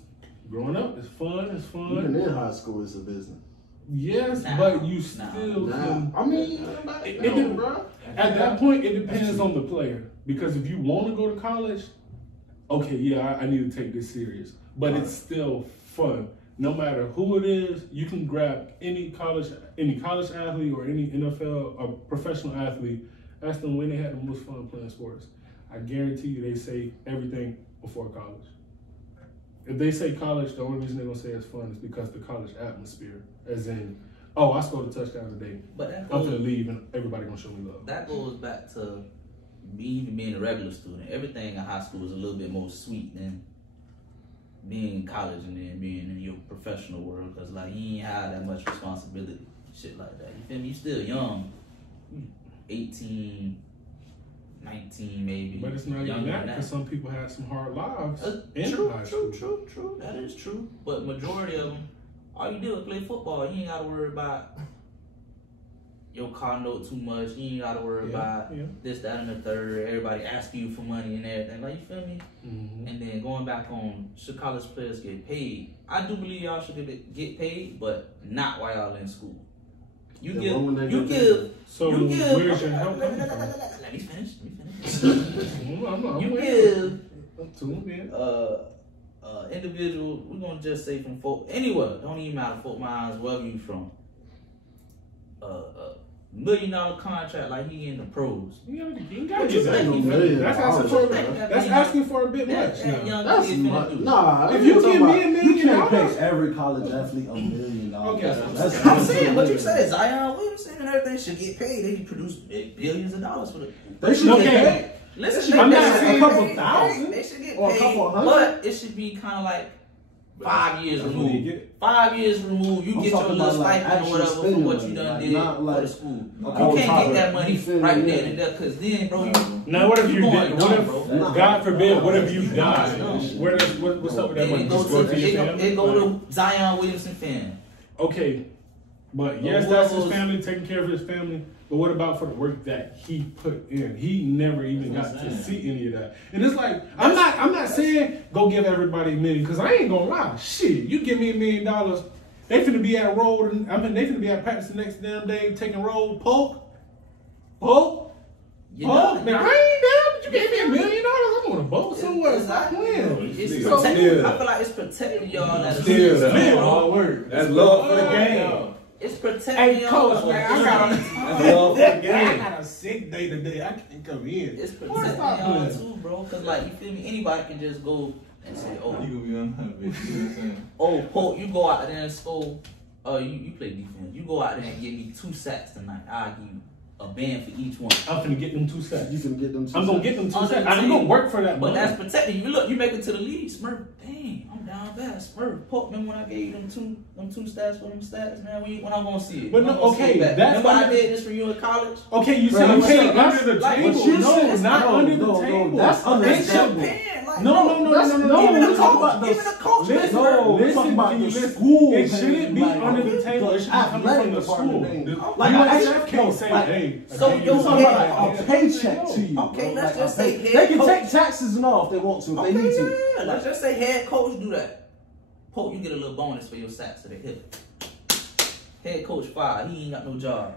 Growing up, it's fun. It's fun. Even in high school, it's a business. Yes, but you still can. I mean, bro. At that point, it depends on the player. Because if you want to go to college, okay, yeah, I need to take this serious. But it's still fun. No matter who it is, you can grab any college athlete or any NFL or professional athlete, ask them when they had the most fun playing sports. I guarantee you they say everything before college. If they say college, the only reason they're going to say it's fun is because the college atmosphere. As in, oh, I scored a touchdown today. But that I'm goes, going to leave and everybody going to show me love. that goes back to me even being a regular student. Everything in high school is a little bit more sweet than being in college and then being in your professional world. Because, like, you ain't have that much responsibility, shit like that. You feel me? You still young. 18, 19 maybe. But it's not even that because some people had some hard lives. True. That is true. But majority of them, all you do is play football. You ain't got to worry about your car note too much. You ain't got to worry about this, that, and the third. Everybody asking you for money and everything. Like, you feel me? Mm-hmm. And then going back on, should college players get paid? I do believe y'all should get paid, but not while y'all in school. You give. So where's your help coming from? Let me finish. You give individual, we're gonna just say from Fort, anywhere, don't even matter, Fort Myers, wherever you from. $1 million contract like he in the pros. You gotta get that. That's asking for a bit much. That's much. Nah, if you give me $1 million, you can't pay every college athlete $1 million. Okay, I'm saying what you said. Zion Williamson and everything should get paid. They produce billions of dollars for it. They should get paid. Listen, I'm not saying a couple thousand. They should get or paid, a couple hundred. but it should be kind of like 5 years removed. 5 years removed, you get your little stipend or whatever for what you done did for the school. You can't get that money right there and there, because then, bro, now what if you did? What if, God forbid, what if you died? What's up with that money? Just go to your family? It go to Zion Williamson family. Okay, but yes, that's his family, taking care of his family. But what about for the work that he put in? He never even got to see any of that. And it's like, I'm not saying go give everybody $1 million, because I ain't gonna lie. Shit, you give me $1 million, they finna be at roll, they finna be at practice the next damn day, taking roll, poke. Now I ain't down, but you gave me $1 million, I'm on a boat somewhere. Stop playing. I feel like it's protecting y'all. That's all work. That's love for the game. It's protecting y'all. Coach, man, I got a sick day today. I can't come in. It's protecting y'all too, bro. Cause like, you feel me? Anybody can just go and say, Pope, you go out there and score. Oh, you play defense. You go out there and give me 2 sacks tonight. I'll give you a band for each one. I'm finna get them 2 sets. You can get them 2 I'm gonna get them 2 sets. I'm gonna work for that. But money. that's protecting you. Look, you make it to the league, Smurf. Dang, I'm down bad. Smurf, Pope, remember when I gave you them two stats for them stats, man? When I'm gonna see it? But no, okay, that's remember why I did this for you in college. Okay, you said you came under the like, table. you No, said, not no, under no, the no, table. that's under the It's table. your pen. Like, No. Even the talking coach. about Even the coach. Listen, No, we're listen, talking about can you the listen? school It paying, shouldn't be like, under the table. It should be coming from the school. Like, USF can't say, like, hey. so I gave your you talking head- about like a paycheck to you. Okay, bro. let's Like, just a say pay- head they can coach. take taxes and all if they want to. If they need to. Yeah, let's just say head coach do that. Pope, you get a little bonus for your sacks to the hip. Head coach fired. He ain't got no job.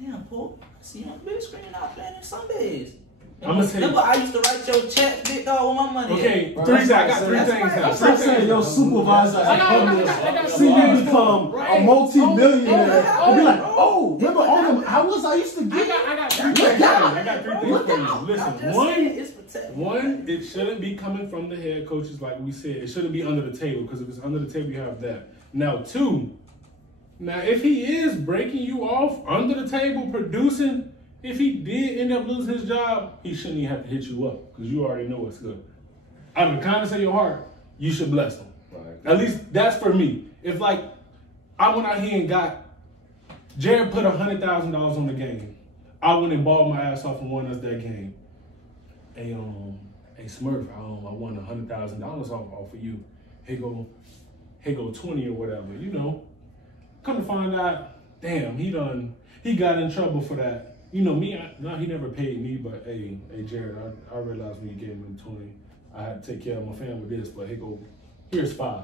Damn, Pope. I see you on the big screen out playing on Sundays. I'm gonna say. Remember, I used to write your checks, big dog, with my money. Okay, Bro, 3 that's I like got 3 saying- things now. That's like saying your supervisor I got see me become right. a multi-millionaire Oh, and be like, oh, oh, remember all them hours I used to get? I got 3 things. I got 3 things Look for you. out. Listen, one, it shouldn't be coming from the head coaches, like we said. It shouldn't be under the table, because if it's under the table, you have that. Now, 2, now if he is breaking you off under the table, producing, if he did end up losing his job, he shouldn't even have to hit you up, because you already know what's good. Out of the kindness of your heart, you should bless him. Right. At least that's for me. If like I went out here and got Jared put $100,000 on the game, I went and balled my ass off and won us that game. Hey Smurf, I won $100,000 off of you. Here go 20 or whatever. You know, come to find out, damn, he got in trouble for that. You know me, he never paid me, but hey Jared, I realized when you gave me 20, I had to take care of my family with this, but here's 5.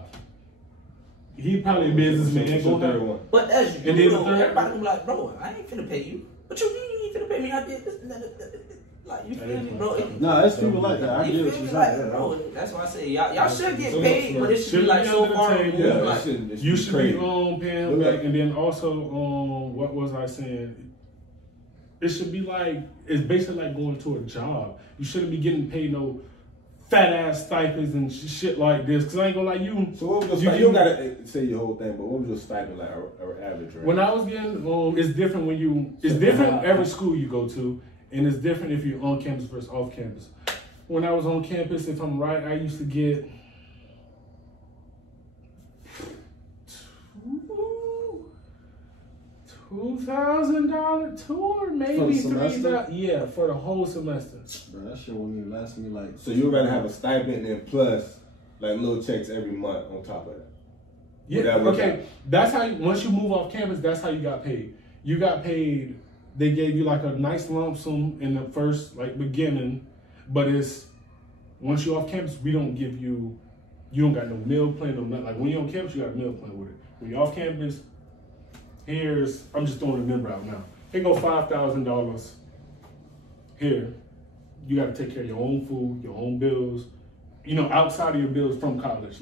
He probably a businessman. Go third ahead. one. But that's And you, then the though. third- Everybody be like, bro, I ain't finna pay you. What you mean you ain't finna pay me? I did this. Like, you feel me, bro? No, it's people like that. I You get feel what me? you're Like, saying. bro, that's why I say y'all should get So, paid, but it should be like so under the far table. removed. Yeah, Like, it shouldn't You should be crazy. paying him back, and then also what was I saying? It should be like, it's basically like going to a job. You shouldn't be getting paid no fat ass stipends and shit like this. Cause I ain't gonna lie, So what was your stipend? You don't gotta say your whole thing, but what was your stipend like, or average? Right? when I was getting, it's different it's different every school you go to, and it's different if you're on campus versus off campus. When I was on campus, if I'm right, I used to get $2,000 tour, maybe $3,000. Yeah, for the whole semester. Bro, that shit wouldn't even last me like. So you'd rather have a stipend and plus like little checks every month on top of that. Yeah, okay. That's how once you move off campus, that's how you got paid. You got paid. They gave you like a nice lump sum in the first beginning, but it's once you're off campus, we don't give you. You don't got no meal plan, no nothing. Like when you're on campus, you got a meal plan with it. When you're off campus, I'm just throwing a number out now. Here go $5,000. Here, you got to take care of your own food, your own bills. You know, outside of your bills from college,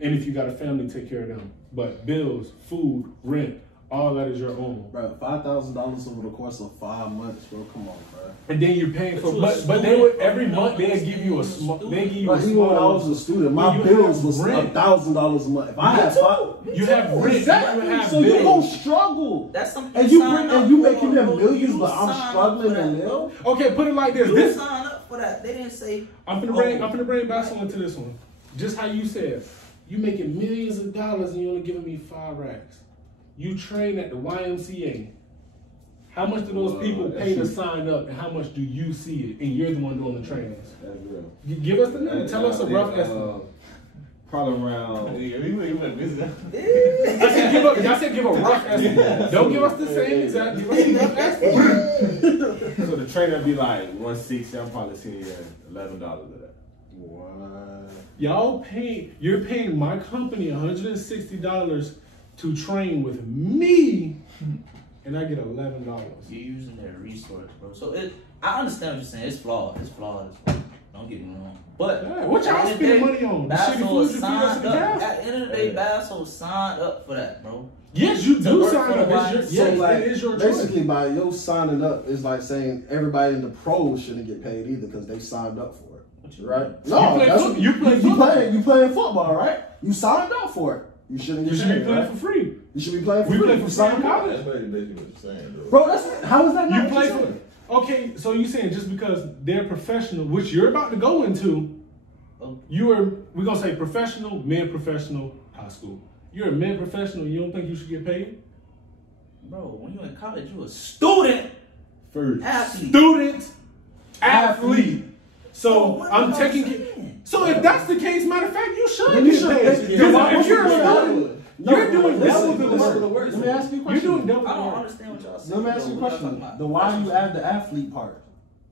and if you got a family, take care of them. But bills, food, rent, all that is your own. Bro, $5,000 over the course of 5 months, bro. Come on, bro. And then you're paying for, but they would every month they'll give you a small. They give you a Even when I small. was a student, my bills was rent. $1,000 a month. If I had You have rent. exactly, You have so you bills. gonna struggle. that's something And you sign up making for, them bro. millions, You but I'm sign struggling up for to that, bro. live. Okay, put it like this. You This sign up for that. They didn't say. I'm finna bring basketball into this one. Just how you said, you making millions of dollars and you only giving me 5 racks. You train at the YMCA. How much do those people pay to sign up, and how much do you see it? And you're the one doing the trainings. That's real. Give us the number. Tell us a rough estimate. Probably around. I said give a rough estimate. Don't give us the same exact. Give us a rough estimate. So the trainer be like 160. I'm probably seeing $11 of that. What? You're paying my company $160 to train with me, and I get $11. You're using their resource, bro. So I understand what you're saying. It's flawed. It's flawed. Don't get me wrong. But What y'all spending money on? The shitty Basso food you feed us signed in the up. gas? At the end of the day, Basso signed up for that, bro. Yes, you To do work sign for up. the Yes, So like, it is your choice. basically, by your signing up is like saying everybody in the pros shouldn't get paid either because they signed up for it, right? You play football. You playing football, right? You signed up for it. You shouldn't You get should be paid, playing right? for free. You should be playing for We free. play for free in That's college. basically what you're saying, though. Bro, that's how is that not You play what you're for. saying? Okay, so you saying just because they're professional, which you're about to go into, we're gonna say professional, mid-professional, high school. You're a mid-professional. You don't think you should get paid? Bro, when you in college, you a student First. athlete. Student, athlete. So what I'm am I taking. saying? So if that's the case, matter of fact, you should Then you get should- paid. then- Because then if you're a why- student, you're doing double the listen, work. Let me ask you a You're question. doing double I the don't work. understand what y'all saying. Let me ask you a What y'all question. talking about? Then why you add the athlete part?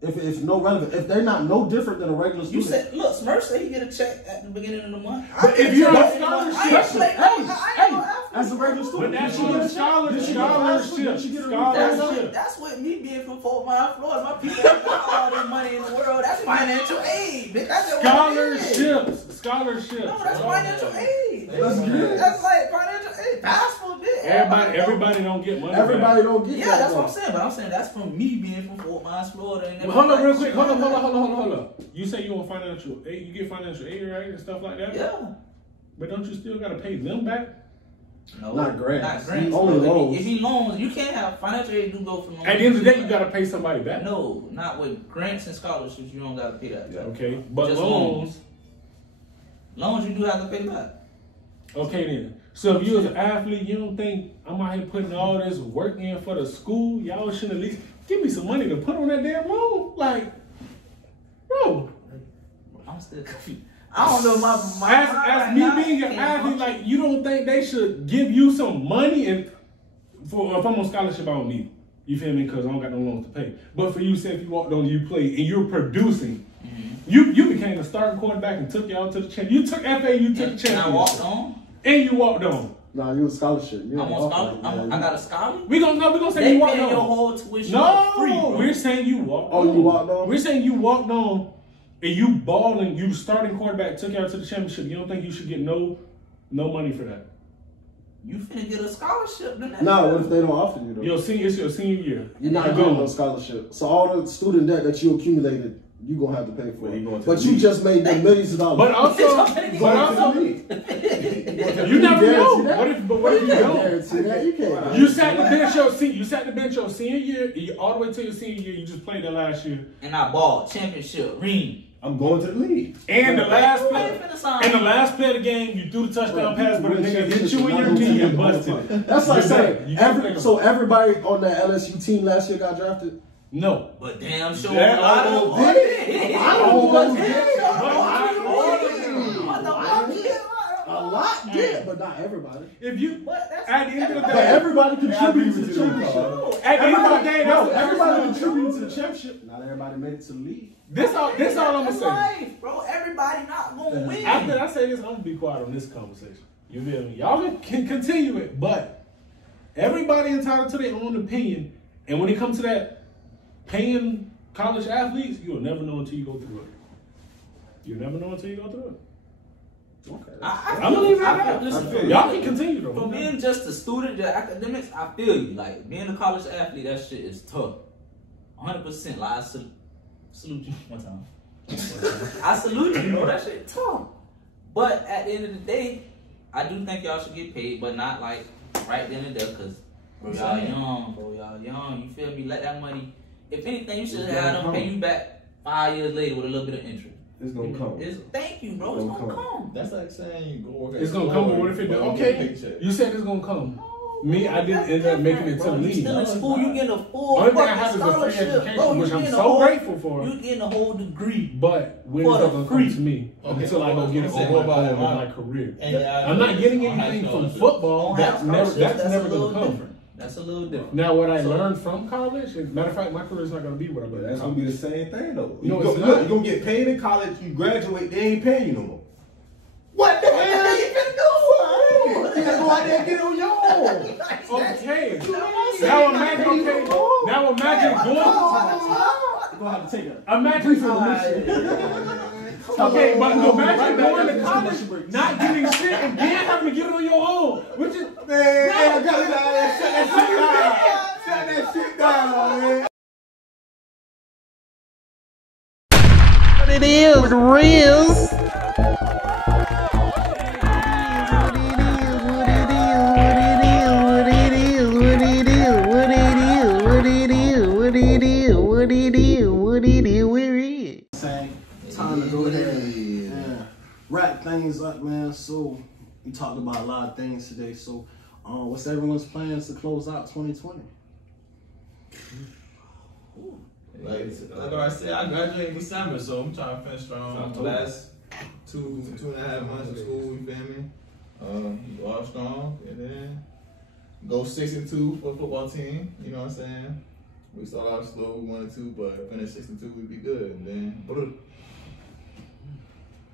If it's no relevant, if they're not no different than a regular You student. said, look, Smurf said he get a check at the beginning of the month. But if you're I on ain't no scholarship, athlete. hey, I ain't no athlete. as a regular But student, that's did you get on a scholarship. Did you get a Scholarship. Did you get a Scholarship. That's what me being from Fort Myers, Florida. My people have got all the money in the world. That's financial aid, bitch. That's just what it is. Scholarships. No, that's financial aid. That's good. That's like financial aid. Passport, bitch. Everybody don't get money. Everybody don't get Yeah, that. that's though. what I'm saying. But I'm saying that's from me being from Fort Myers, Florida. And Hold on, real quick. Hold on. You say you want financial aid. You get financial aid, right, and stuff like that. Yeah. But don't you still gotta pay them back? No, Not grants. Not grants. Only bro. loans. If you loans, you can't have financial aid. You go for loans. At the end of the day, you gotta pay somebody back. No, not with grants and scholarships. You don't gotta pay that. Okay, but Just loans. Loans, you do have to pay back. Okay then. So if you as an athlete, you don't think I'm out here putting all this work in for the school? Y'all should at least give me some money to put on that damn loan. Like, bro. I'm still confused. I don't know my As me being an athlete, like you don't think they should give you some money and for if I'm on scholarship, I don't need it. You feel me? Because I don't got no loans to pay. But for you, say if you walked on, you played and you're producing, you became a starting quarterback and took y'all to the championship. You took FA, you took the championship. And I walked on. And you walked on. Nah, you a scholarship. You I'm on scholarship. I got a scholarship. We gonna say They you walked paying your on. whole tuition No, free, bro. we're saying you walked Oh, on. you walked on? We're saying you walked on and you balled and you starting quarterback took y'all to the championship. You don't think you should get no money for that? You finna get a scholarship. Then Nah, what if they don't offer you though? It's your senior year. You're not getting no scholarship. So all the student debt that you accumulated, you gonna have to pay for it. But you just made them millions of dollars. But also, you never know. What if you don't? You can't. You sat the bench your senior year, all the way to your senior year. You just played that last year. And I bought championship ring. I'm going to the league. And the last play play of the game, you threw the touchdown pass, but a nigga hit you in your knee and busted it. That's like saying You so everybody on that LSU team last year got drafted. No. But damn sure Yeah, a lot of them did. I don't know. A lot did, but not everybody. If you But that's at the end of the But day, everybody contributed to the championship. at the end of the day, No, that's everybody contributed to the championship. Not everybody made it to the league. This all I'm gonna That's say. life, bro. Everybody not gonna win. After I say this, I'm gonna be quiet on this conversation. You feel me? Y'all can continue it, but everybody entitled to their own opinion. And when it comes to that paying college athletes, you'll never know until you go through it. You'll never know until you go through it. Okay. I'm gonna leave it at that. Listen, Y'all can continue though. for being just a student, just academics, I feel you. Like being a college athlete, that shit is tough. 100%. Like I salute you one time. I salute you, bro. That shit tough. But at the end of the day, I do think y'all should get paid, but not like right then and there, cause bro, y'all young, bro. Y'all young. You feel me? Let that money. If anything, you should have them pay you back 5 years later with a little bit of interest. It's gonna come. Thank you, bro. It's gonna come. That's like saying you go work at It's gonna come, but what if it don't? Okay, you said it's gonna come. Me, I didn't end up making it to the You league. still in school, you getting a full Only thing I fucking have is a free scholarship, education, bro. which You I'm getting so a whole, grateful for. You getting a whole degree. But when it's For not gonna free. come to me until I go get it What over about in my career. And I'm not getting anything from football. That's never gonna come. That's a little different. Now, what I learned from college, as a matter of fact, my career is not gonna be what I But learned. that's gonna be the same thing though. No, You it's go, not. look, you gonna get paid in college, you graduate, they ain't paying you no more. What the hell you finna do? You gotta go out there and get on your own. Okay. Now imagine going. You're gonna have to take a Okay, but imagine going to college, not getting shit, and then having to get it on your own. Which is Man, I gotta shut that shit down. Shut that shit down, man. What it is, reels. What it is, what it is, what it is, trying to go ahead and wrap things up, man. So we talked about a lot of things today. So what's everyone's plans to close out 2020? Like I said, I graduated in December, so I'm trying to finish strong. Last two and a half months of school, you feel me? Go out strong, and then go 6-2 for the football team. You know what I'm saying? We started out slow, 1-2, but finish 6-2, we'd be good. And then,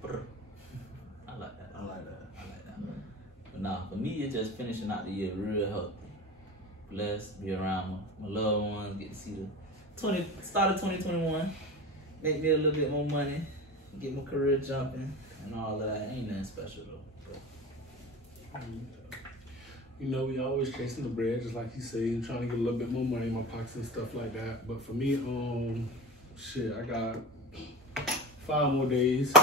I like that. I like that. But nah, for me, it's just finishing out the year real healthy. Blessed, be around my loved ones, get to see the start of 2021, make me a little bit more money, get my career jumping, and all of that. Ain't nothing special though. You know, we always chasing the bread, just like you say, trying to get a little bit more money in my pockets and stuff like that. But for me, shit, I got 5 more days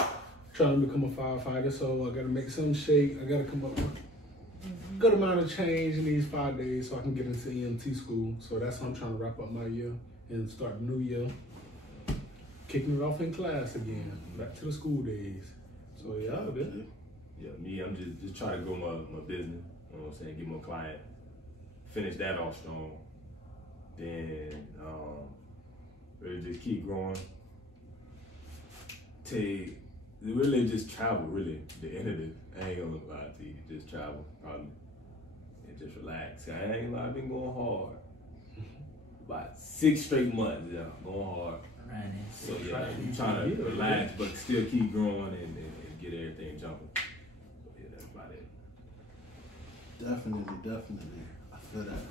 trying to become a firefighter, so I gotta make something shake. I gotta come up with a good amount of change in these 5 days so I can get into EMT school. So that's how I'm trying to wrap up my year and start the new year, kicking it off in class again, back to the school days. So yeah, Yeah, me, I'm just trying to grow my business. You know what I'm saying? Get more client, finish that off strong. Then really just keep growing. Really just travel. Really, the end of it, I ain't gonna lie to you. Just travel, probably, and just relax. I ain't gonna lie, I've been going hard. About 6 straight months, yeah, going hard. So yeah, I'm trying to relax, but still keep growing and get everything jumping. So yeah, that's about it. Definitely. I feel that.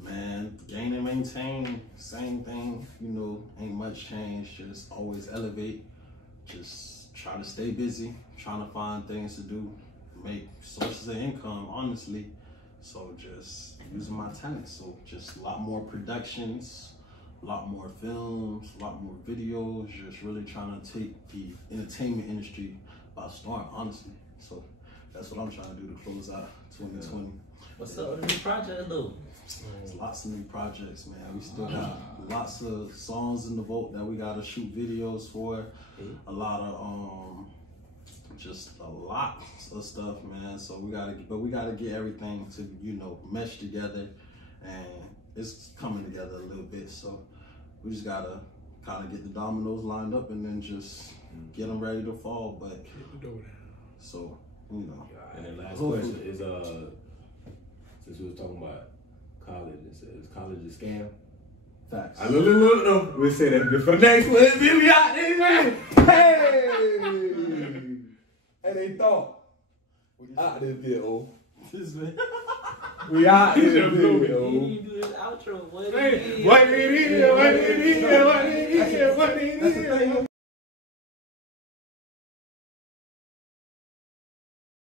Man, gain and maintain, same thing, you know, ain't much change, just always elevate, just try to stay busy, trying to find things to do, make sources of income, honestly. So just using my talents, so just a lot more productions, a lot more films, a lot more videos, just really trying to take the entertainment industry by storm, honestly. So that's what I'm trying to do to close out 2020. What's up with the new project though? There's lots of new projects, man. We still got lots of songs in the vault that we gotta shoot videos for. A lot of just a lot of stuff, man. So we gotta get everything to, you know, mesh together, and it's coming together a little bit. So we just gotta kind of get the dominoes lined up and then just get them ready to fall. But so, you know. And then last question is since we was talking about college, is college a scam? Facts. No. We'll say that for the next one. We out there, man. Hey! And they thought. Out this video. We out this video. You didn't do this outro. What it is. What it is.